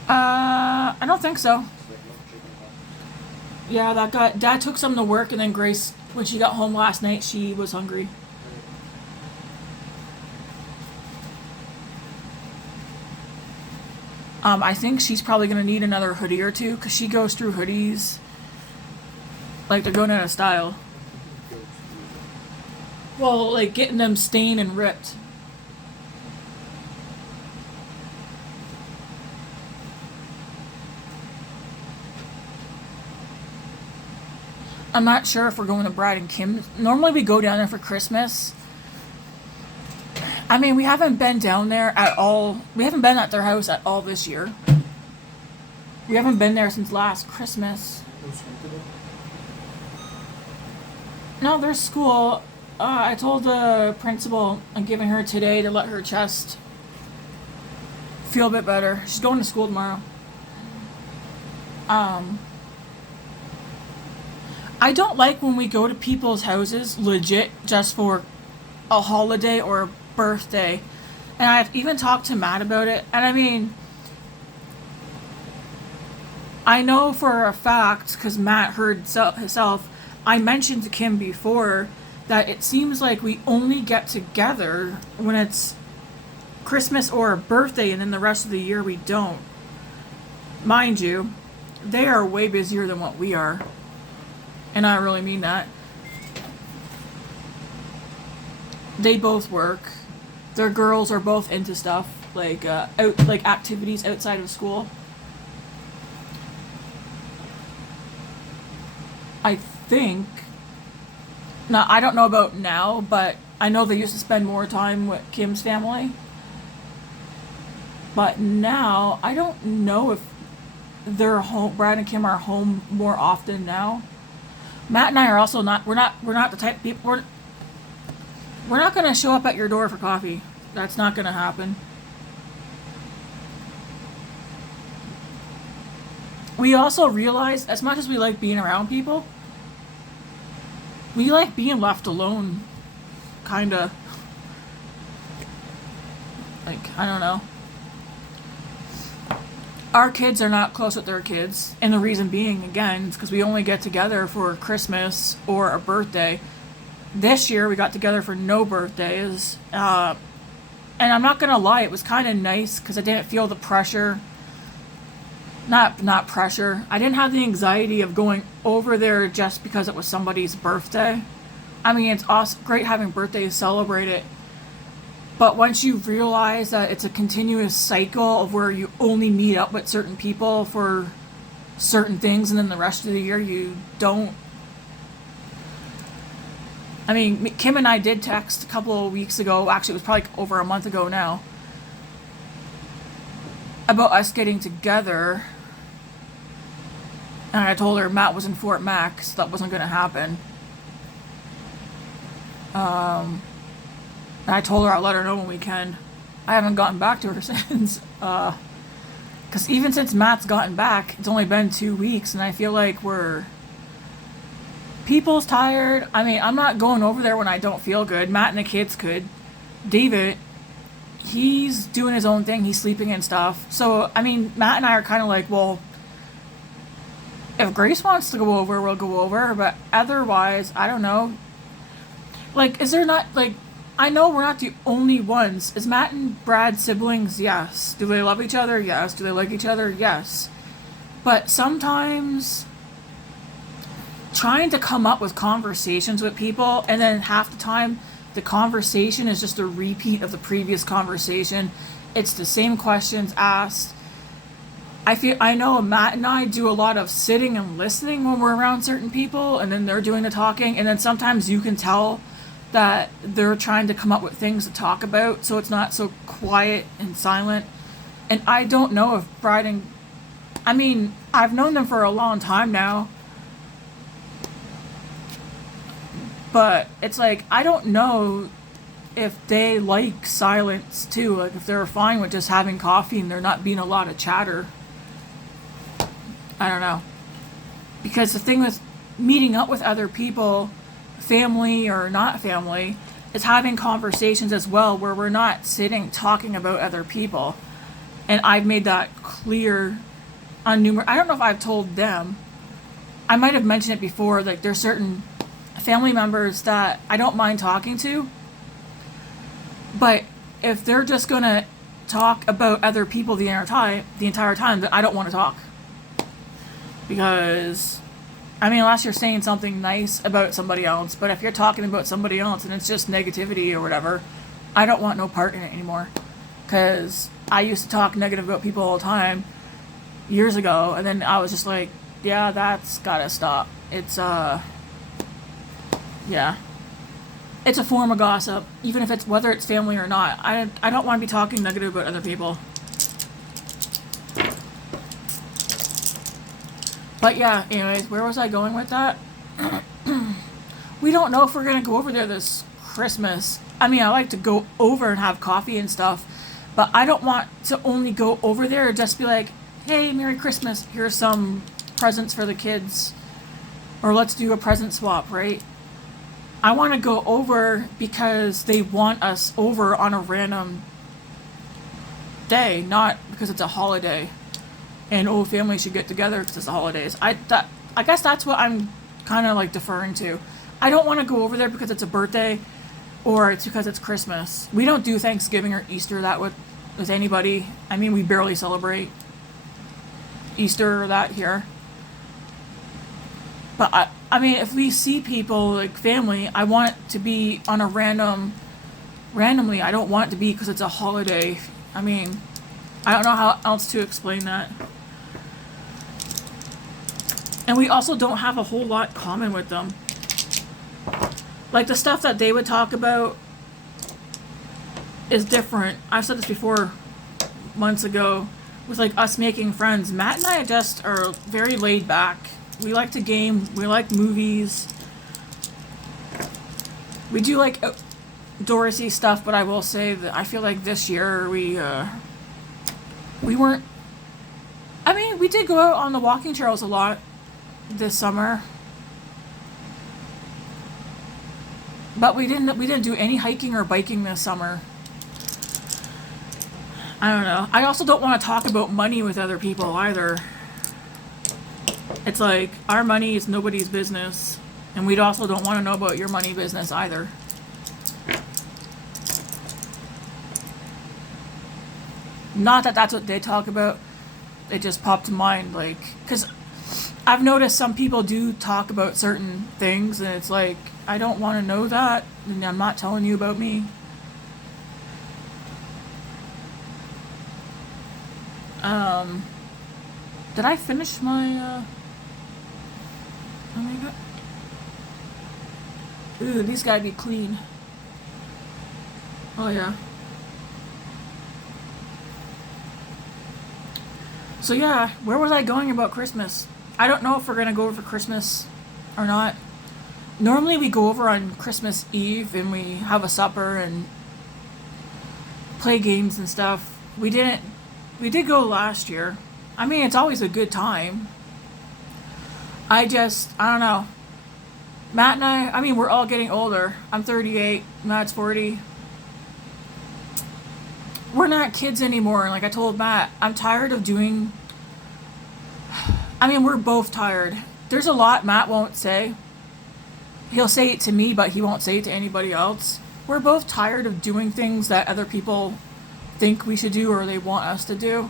I don't think so. Yeah, Dad took some to work, and then Grace, when she got home last night, she was hungry. I think she's probably going to need another hoodie or two, because she goes through hoodies. Like, they're going out of style. Well, like, getting them stained and ripped. I'm not sure if we're going to Brad and Kim. Normally we go down there for Christmas. I mean, we haven't been down there at all. We haven't been at their house at all this year. We haven't been there since last Christmas. No, there's school. I told the principal I'm giving her today to let her chest feel a bit better. She's going to school tomorrow. I don't like when we go to people's houses legit just for a holiday or a birthday. And I've even talked to Matt about it. And I mean, I know for a fact, because Matt heard himself, I mentioned to Kim before that it seems like we only get together when it's Christmas or a birthday, and then the rest of the year we don't. Mind you, they are way busier than what we are. And I really mean that. They both work. Their girls are both into stuff like activities outside of school. I think. Now, I don't know about now, but I know they used to spend more time with Kim's family. But now, I don't know if they're home. Brad and Kim are home more often now. Matt and I are also not. We're not the type of people. We're not gonna show up at your door for coffee. That's not gonna happen. We also realize, as much as we like being around people, we like being left alone. Kinda. Like, I don't know. Our kids are not close with their kids, and the reason being, again, is because we only get together for Christmas or a birthday. This year, we got together for no birthdays, and I'm not gonna lie, it was kind of nice because I didn't feel the pressure. Not pressure. I didn't have the anxiety of going over there just because it was somebody's birthday I mean, it's awesome, great having birthdays, celebrate it. But once you realize that it's a continuous cycle of where you only meet up with certain people for certain things and then the rest of the year you don't. I mean, Kim and I did text a couple of weeks ago, actually, it was probably over a month ago now, about us getting together. And I told her Matt was in Fort Mac, so that wasn't going to happen. And I told her I'll let her know when we can. I haven't gotten back to her since. Because even since Matt's gotten back, it's only been 2 weeks, and I feel like people's tired. I mean, I'm not going over there when I don't feel good. Matt and the kids could. David, he's doing his own thing. He's sleeping and stuff. So, I mean, Matt and I are kind of like, well, if Grace wants to go over, we'll go over. But otherwise, I don't know. Like, is there not, like, I know we're not the only ones. Is Matt and Brad siblings? Yes. Do they love each other? Yes. Do they like each other? Yes. But sometimes trying to come up with conversations with people, and then half the time the conversation is just a repeat of the previous conversation. It's the same questions asked. I know Matt and I do a lot of sitting and listening when we're around certain people, and then they're doing the talking, and then sometimes you can tell that they're trying to come up with things to talk about, so it's not so quiet and silent. And I don't know if Brad and, I mean, I've known them for a long time now, but it's like, I don't know if they like silence too, like if they're fine with just having coffee and there not being a lot of chatter. I don't know. Because the thing with meeting up with other people, family or not family, is having conversations as well where we're not sitting talking about other people. And I've made that clear on numerous, I don't know if I've told them, I might have mentioned it before, like there's certain family members that I don't mind talking to, but if they're just gonna talk about other people the entire time, then I don't want to talk. Because, I mean, unless you're saying something nice about somebody else, but if you're talking about somebody else and it's just negativity or whatever, I don't want no part in it anymore. Because I used to talk negative about people all the time years ago, and then I was just like, yeah, that's gotta stop. It's, yeah. It's a form of gossip, even if it's, whether it's family or not. I don't want to be talking negative about other people. But yeah, anyways, where was I going with that? We don't know if we're going to go over there this Christmas. I mean, I like to go over and have coffee and stuff, but I don't want to only go over there and just be like, hey, Merry Christmas, here's some presents for the kids. Or let's do a present swap, right? I want to go over because they want us over on a random day, not because it's a holiday. And old families should get together because it's the holidays. I guess that's what I'm kind of like deferring to. I don't want to go over there because it's a birthday or it's because it's Christmas. We don't do Thanksgiving or Easter that with anybody. I mean, we barely celebrate Easter or that here. But I mean, if we see people like family, I want it to be on a randomly. I don't want it to be because it's a holiday. I mean, I don't know how else to explain that. And we also don't have a whole lot common with them. Like the stuff that they would talk about is different. I've said this before months ago with like us making friends. Matt and I just are very laid back. We like to game. We like movies. We do like outdoorsy stuff, but I will say that I feel like this year we weren't. I mean, we did go out on the walking trails a lot this summer, but we didn't do any hiking or biking this summer. I don't know. I also don't want to talk about money with other people either. It's like our money is nobody's business, and we also don't want to know about your money business either. Not that that's what they talk about. It just popped to mind, like, because I've noticed some people do talk about certain things, and it's like, I don't want to know that, and I'm not telling you about me. Did I finish my, oh my god. Ooh, these gotta be clean. Oh yeah. So yeah, where was I going about Christmas? I don't know if we're gonna go over for Christmas or not. Normally we go over on Christmas Eve and we have a supper and play games and stuff. We did go last year. I mean, it's always a good time. I don't know. Matt and I mean, we're all getting older. I'm 38, Matt's 40. We're not kids anymore. Like I told Matt, I'm tired of doing. I mean, we're both tired. There's a lot Matt won't say. He'll say it to me, but he won't say it to anybody else. We're both tired of doing things that other people think we should do or they want us to do.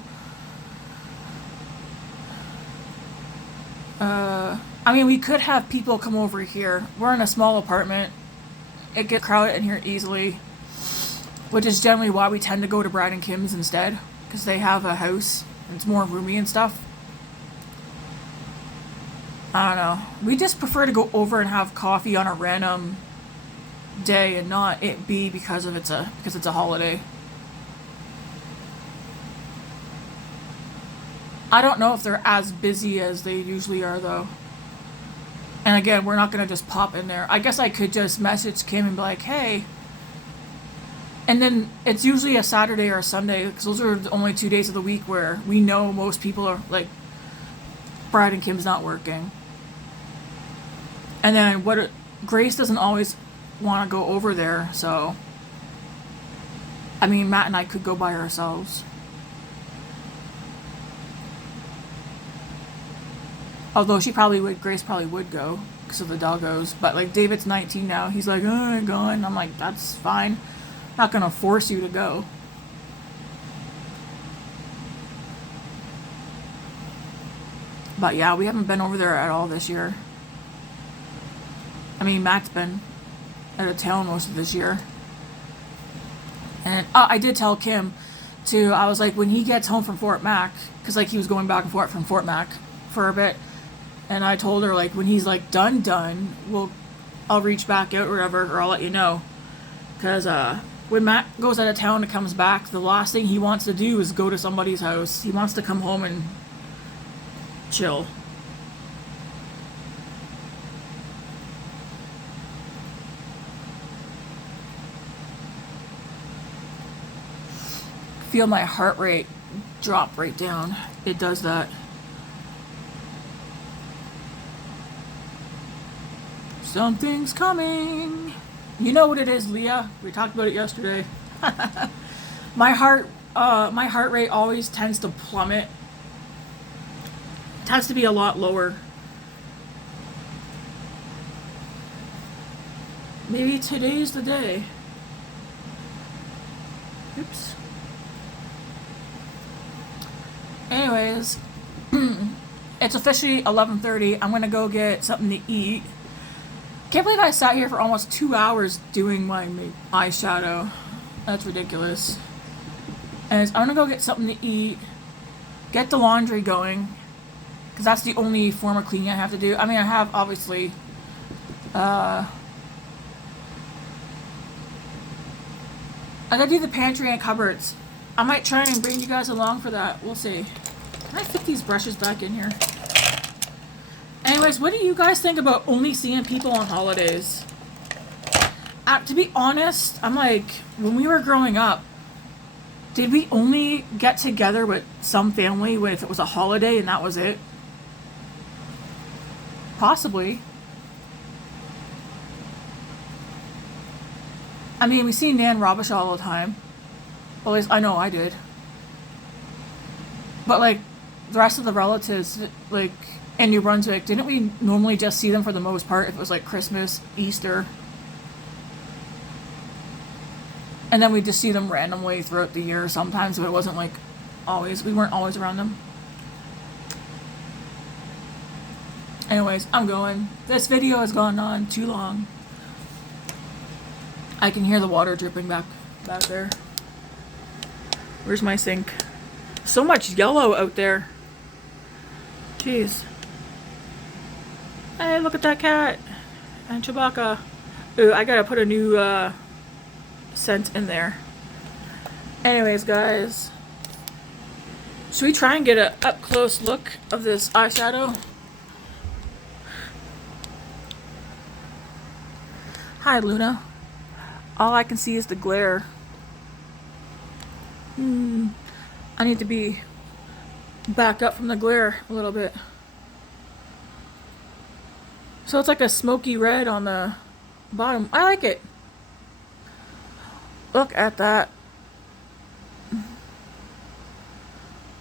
I mean, we could have people come over here. We're in a small apartment. It gets crowded in here easily, which is generally why we tend to go to Brad and Kim's instead, because they have a house and it's more roomy and stuff. I don't know. We just prefer to go over and have coffee on a random day and not it be because it's a holiday. I don't know if they're as busy as they usually are though. And again, we're not gonna just pop in there. I guess I could just message Kim and be like, hey. And then it's usually a Saturday or a Sunday because those are the only 2 days of the week where we know most people are like, Brad and Kim's not working. And then Grace doesn't always want to go over there, so I mean, Matt and I could go by ourselves. Although Grace probably would go because of the doggos. But like David's 19 now, he's like, oh, I'm going. I'm like, that's fine. Not gonna force you to go. But yeah, we haven't been over there at all this year. I mean, Matt's been out of town most of this year. And I did tell Kim, too, I was like, when he gets home from Fort Mac, because like he was going back and forth from Fort Mac for a bit, and I told her, like, when he's like done, I'll reach back out or whatever, or I'll let you know. Because when Matt goes out of town and comes back, the last thing he wants to do is go to somebody's house. He wants to come home and chill. Feel my heart rate drop right down. It does that. Something's coming. You know what it is, Leah. We talked about it yesterday. my heart rate always tends to plummet. It tends to be a lot lower. Maybe today's the day. Oops. Anyways, it's officially 11:30. I'm gonna go get something to eat. Can't believe I sat here for almost 2 hours doing my eyeshadow. That's ridiculous. And I'm gonna go get something to eat, get the laundry going, because that's the only form of cleaning I have to do. I mean, I have obviously, I gotta do the pantry and cupboards. I might try and bring you guys along for that. We'll see. Can I fit these brushes back in here? Anyways, what do you guys think about only seeing people on holidays? To be honest, I'm like, when we were growing up, did we only get together with some family if it was a holiday and that was it? Possibly. I mean, we see Nan Robichaud all the time. Well, at least I know I did. But like, the rest of the relatives, like, in New Brunswick, didn't we normally just see them for the most part if it was like Christmas, Easter? And then we just see them randomly throughout the year sometimes, but it wasn't like always, we weren't always around them. Anyways, I'm going. This video has gone on too long. I can hear the water dripping back there. Where's my sink? So much yellow out there. Jeez. Hey, look at that cat. And Chewbacca. Ooh, I gotta put a new scent in there. Anyways, guys. Should we try and get a up close look of this eyeshadow? Hi, Luna. All I can see is the glare. I need to be backed up from the glare a little bit. So it's like a smoky red on the bottom. I like it. Look at that.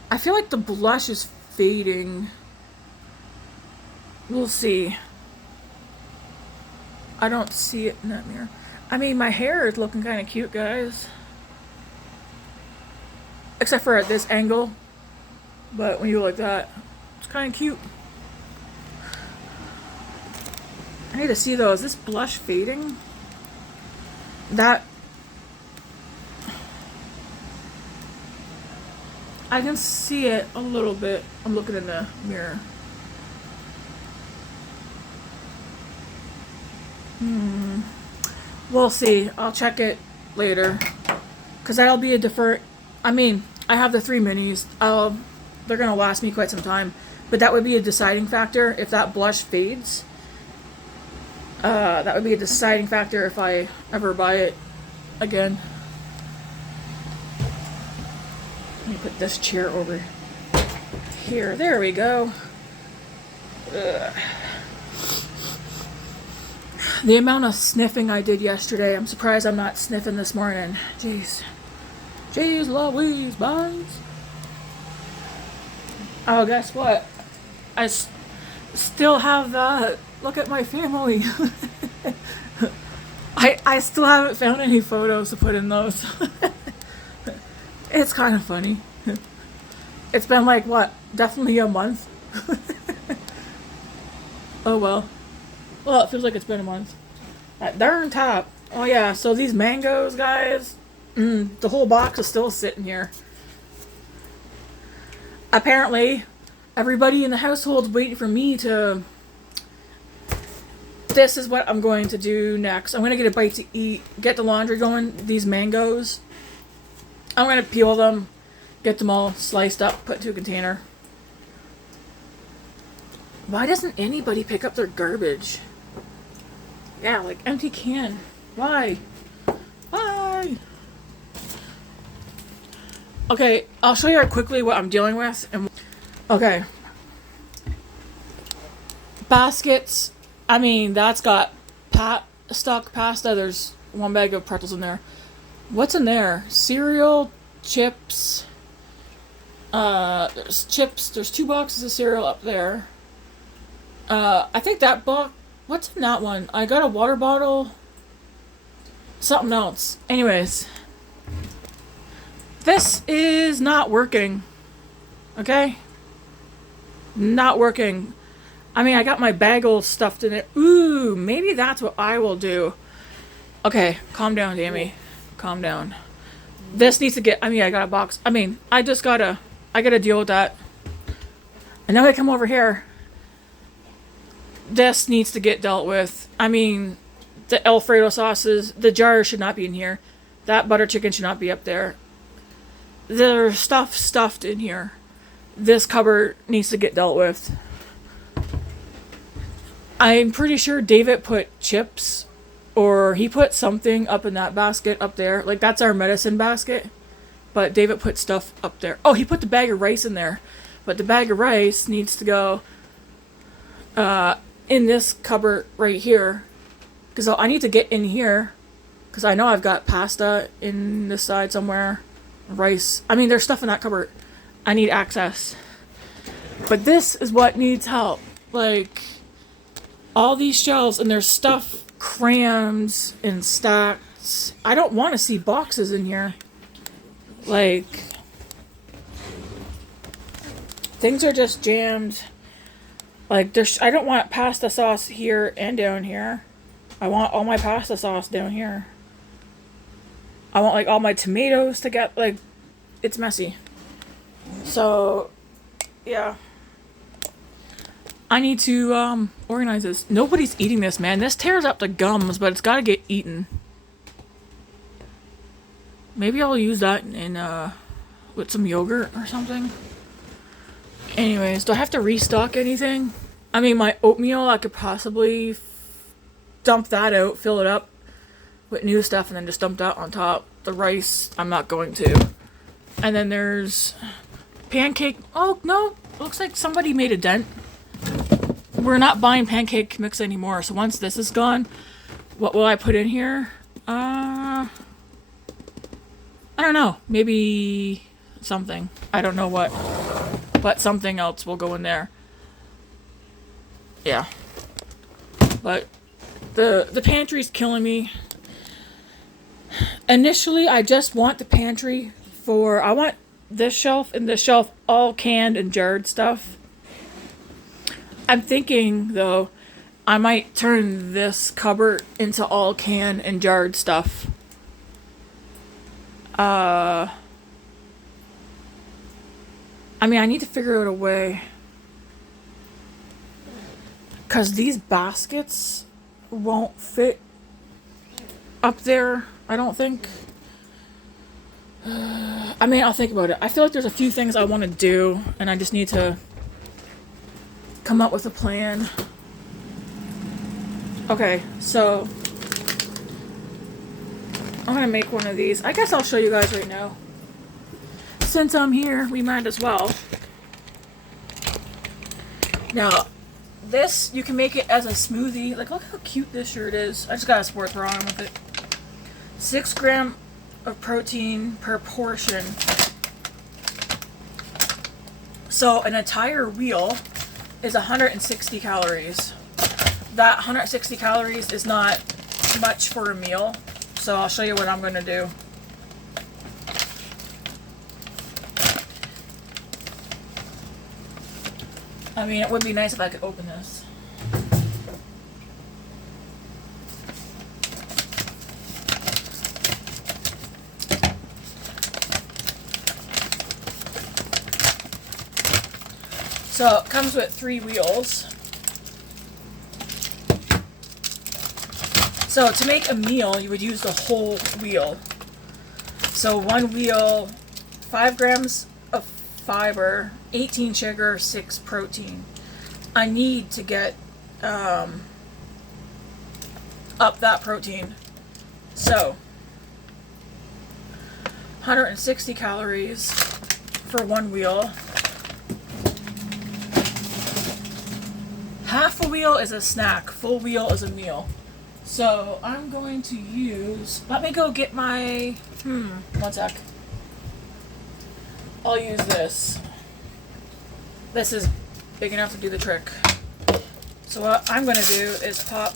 I feel like the blush is fading. We'll see. I don't see it in that mirror. I mean, my hair is looking kind of cute, guys. Except for at this angle. But when you go like that, it's kind of cute. I need to see though, is this blush fading? That... I can see it a little bit. I'm looking in the mirror. We'll see. I'll check it later. Because that'll be a different... I mean, I have the 3 minis. They're going to last me quite some time. But that would be a deciding factor if that blush fades. That would be a deciding factor if I ever buy it again. Let me put this chair over here. There we go. Ugh. The amount of sniffing I did yesterday, I'm surprised I'm not sniffing this morning. Jeez. Jeez Louise, boys. Oh, guess what? I still have that. Look at my family. I still haven't found any photos to put in those. It's kind of funny. It's been like, what? Definitely a month. Oh well. Well, it feels like it's been a month. That darn top. Oh yeah, so these mangoes, guys. The whole box is still sitting here. Apparently, everybody in the household's waiting for me to... This is what I'm going to do next. I'm going to get a bite to eat, get the laundry going. These mangoes. I'm going to peel them, get them all sliced up, put into a container. Why doesn't anybody pick up their garbage? Yeah, like empty can. Why? Why? Okay, I'll show you quickly what I'm dealing with. Okay. Baskets. I mean, that's got stock pasta. There's 1 bag of pretzels in there. What's in there? Cereal, chips. There's chips. There's 2 boxes of cereal up there. I think that box... What's in that one? I got a water bottle. Something else. Anyways. This is not working. Okay? Not working. I mean, I got my bagel stuffed in it. Ooh, maybe that's what I will do. Okay, calm down, Dammy. Calm down. This needs to get... I mean, I got a box. I mean, I gotta deal with that. And then I come over here. This needs to get dealt with. I mean, the Alfredo sauces, the jar should not be in here. That butter chicken should not be up there. There's stuff stuffed in here. This cupboard needs to get dealt with. I'm pretty sure David put chips, or he put something up in that basket up there. Like, that's our medicine basket. But David put stuff up there. Oh, he put the bag of rice in there. But the bag of rice needs to go in this cupboard right here. Because I need to get in here. Because I know I've got pasta in this side somewhere. Rice. I mean, there's stuff in that cupboard. I need access. But this is what needs help. Like, all these shelves, and there's stuff crammed and stacked. I don't want to see boxes in here. Like, things are just jammed. Like, I don't want pasta sauce here and down here. I want all my pasta sauce down here. I want like all my tomatoes to get like, it's messy. So, yeah. I need to organize this. Nobody's eating this, man. This tears up the gums, but it's gotta get eaten. Maybe I'll use that in with some yogurt or something. Anyways, do I have to restock anything? I mean, my oatmeal, I could possibly dump that out, fill it up with new stuff, and then just dump that on top. The rice, I'm not going to. And then there's pancake. Oh, no. Looks like somebody made a dent. We're not buying pancake mix anymore. So once this is gone, what will I put in here? I don't know. Maybe something. I don't know what. But something else will go in there. Yeah. But the pantry's killing me. Initially, I just want the pantry for... I want this shelf and this shelf all canned and jarred stuff. I'm thinking, though, I might turn this cupboard into all canned and jarred stuff. I mean, I need to figure out a way. Because these baskets won't fit up there, I don't think. I mean, I'll think about it. I feel like there's a few things I want to do, and I just need to come up with a plan. Okay, so I'm gonna make one of these. I guess I'll show you guys right now. Since I'm here, we might as well. Now, this, you can make it as a smoothie. Like, look how cute this shirt is. I just got a sports bra on with it. 6 grams of protein per portion. So, an entire wheel is 160 calories. That 160 calories is not much for a meal. So, I'll show you what I'm going to do. I mean, it would be nice if I could open this. So it comes with 3 wheels. So to make a meal, you would use the whole wheel. So one wheel, 5 grams of fiber, 18 sugar, 6 protein. I need to get up that protein. So 160 calories for one wheel. Half a wheel is a snack, full wheel is a meal. So I'm going to use, let me go get my, one sec. I'll use this. This is big enough to do the trick. So what I'm going to do is pop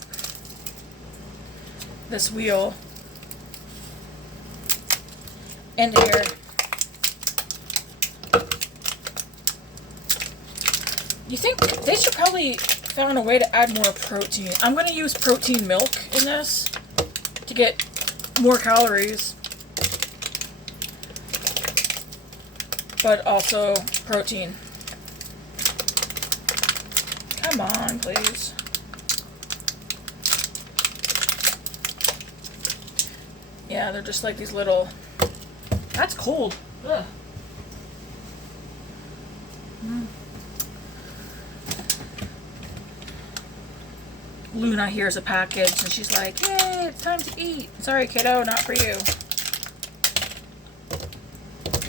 this wheel into here. You think they should probably found a way to add more protein. I'm going to use protein milk in this to get more calories, but also protein. Come on, please. Yeah, they're just like these little... That's cold. Ugh. Luna hears a package and she's like, "Yay, it's time to eat." Sorry, kiddo, not for you.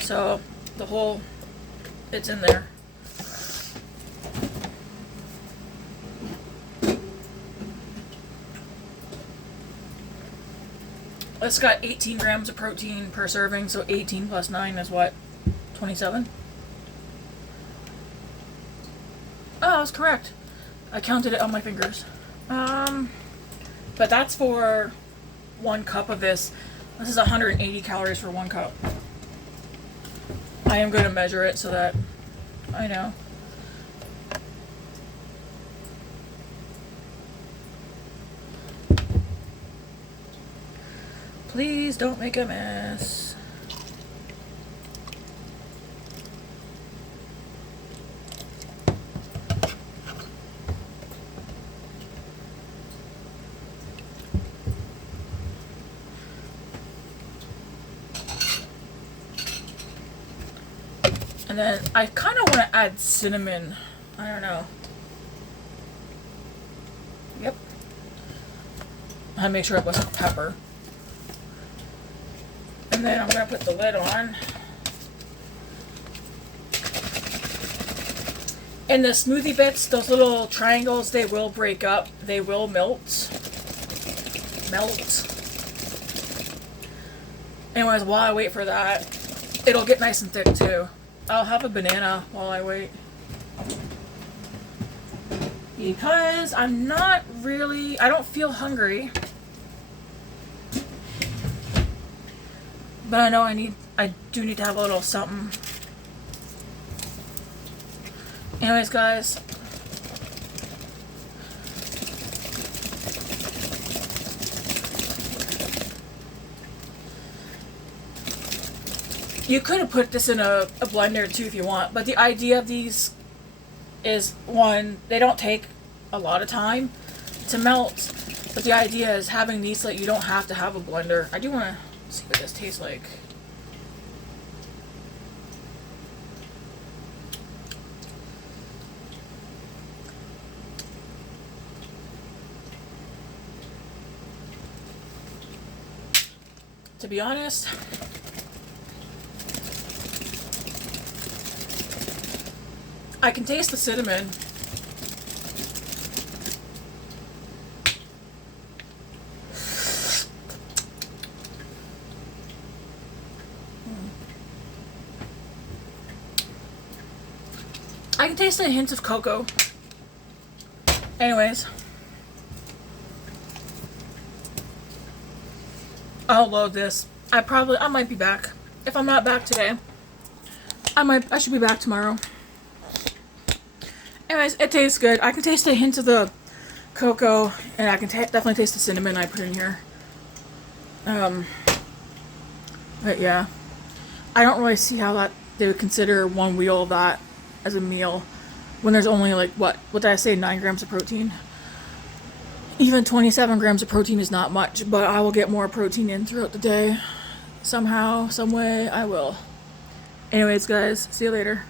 So, the whole, it's in there. It's got 18 grams of protein per serving, so 18 plus 9 is what? 27? Oh, I was correct. I counted it on my fingers. But that's for 1 cup of this. This is 180 calories for 1 cup. I am going to measure it so that I know. Please don't make a mess. And then I kind of want to add cinnamon. I don't know. Yep. I make sure it wasn't pepper. And then I'm going to put the lid on. And the smoothie bits, those little triangles, they will break up. They will melt. Anyways, while I wait for that, it'll get nice and thick too. I'll have a banana while I wait. Because I don't feel hungry. But I know I do need to have a little something. Anyways, guys. You could have put this in a blender too if you want, but the idea of these is, one, they don't take a lot of time to melt, but the idea is having these so that you don't have to have a blender. I do want to see what this tastes like. To be honest, I can taste the cinnamon. I can taste a hint of cocoa. Anyways, I'll load this. I might be back. If I'm not back today, I should be back tomorrow. Anyways, it tastes good. I can taste a hint of the cocoa, and I can definitely taste the cinnamon I put in here. But yeah, I don't really see how that they would consider one wheel of that as a meal when there's only like what did I say, 9 grams of protein? Even 27 grams of protein is not much, but I will get more protein in throughout the day. Somehow, some way, I will. Anyways, guys, see you later.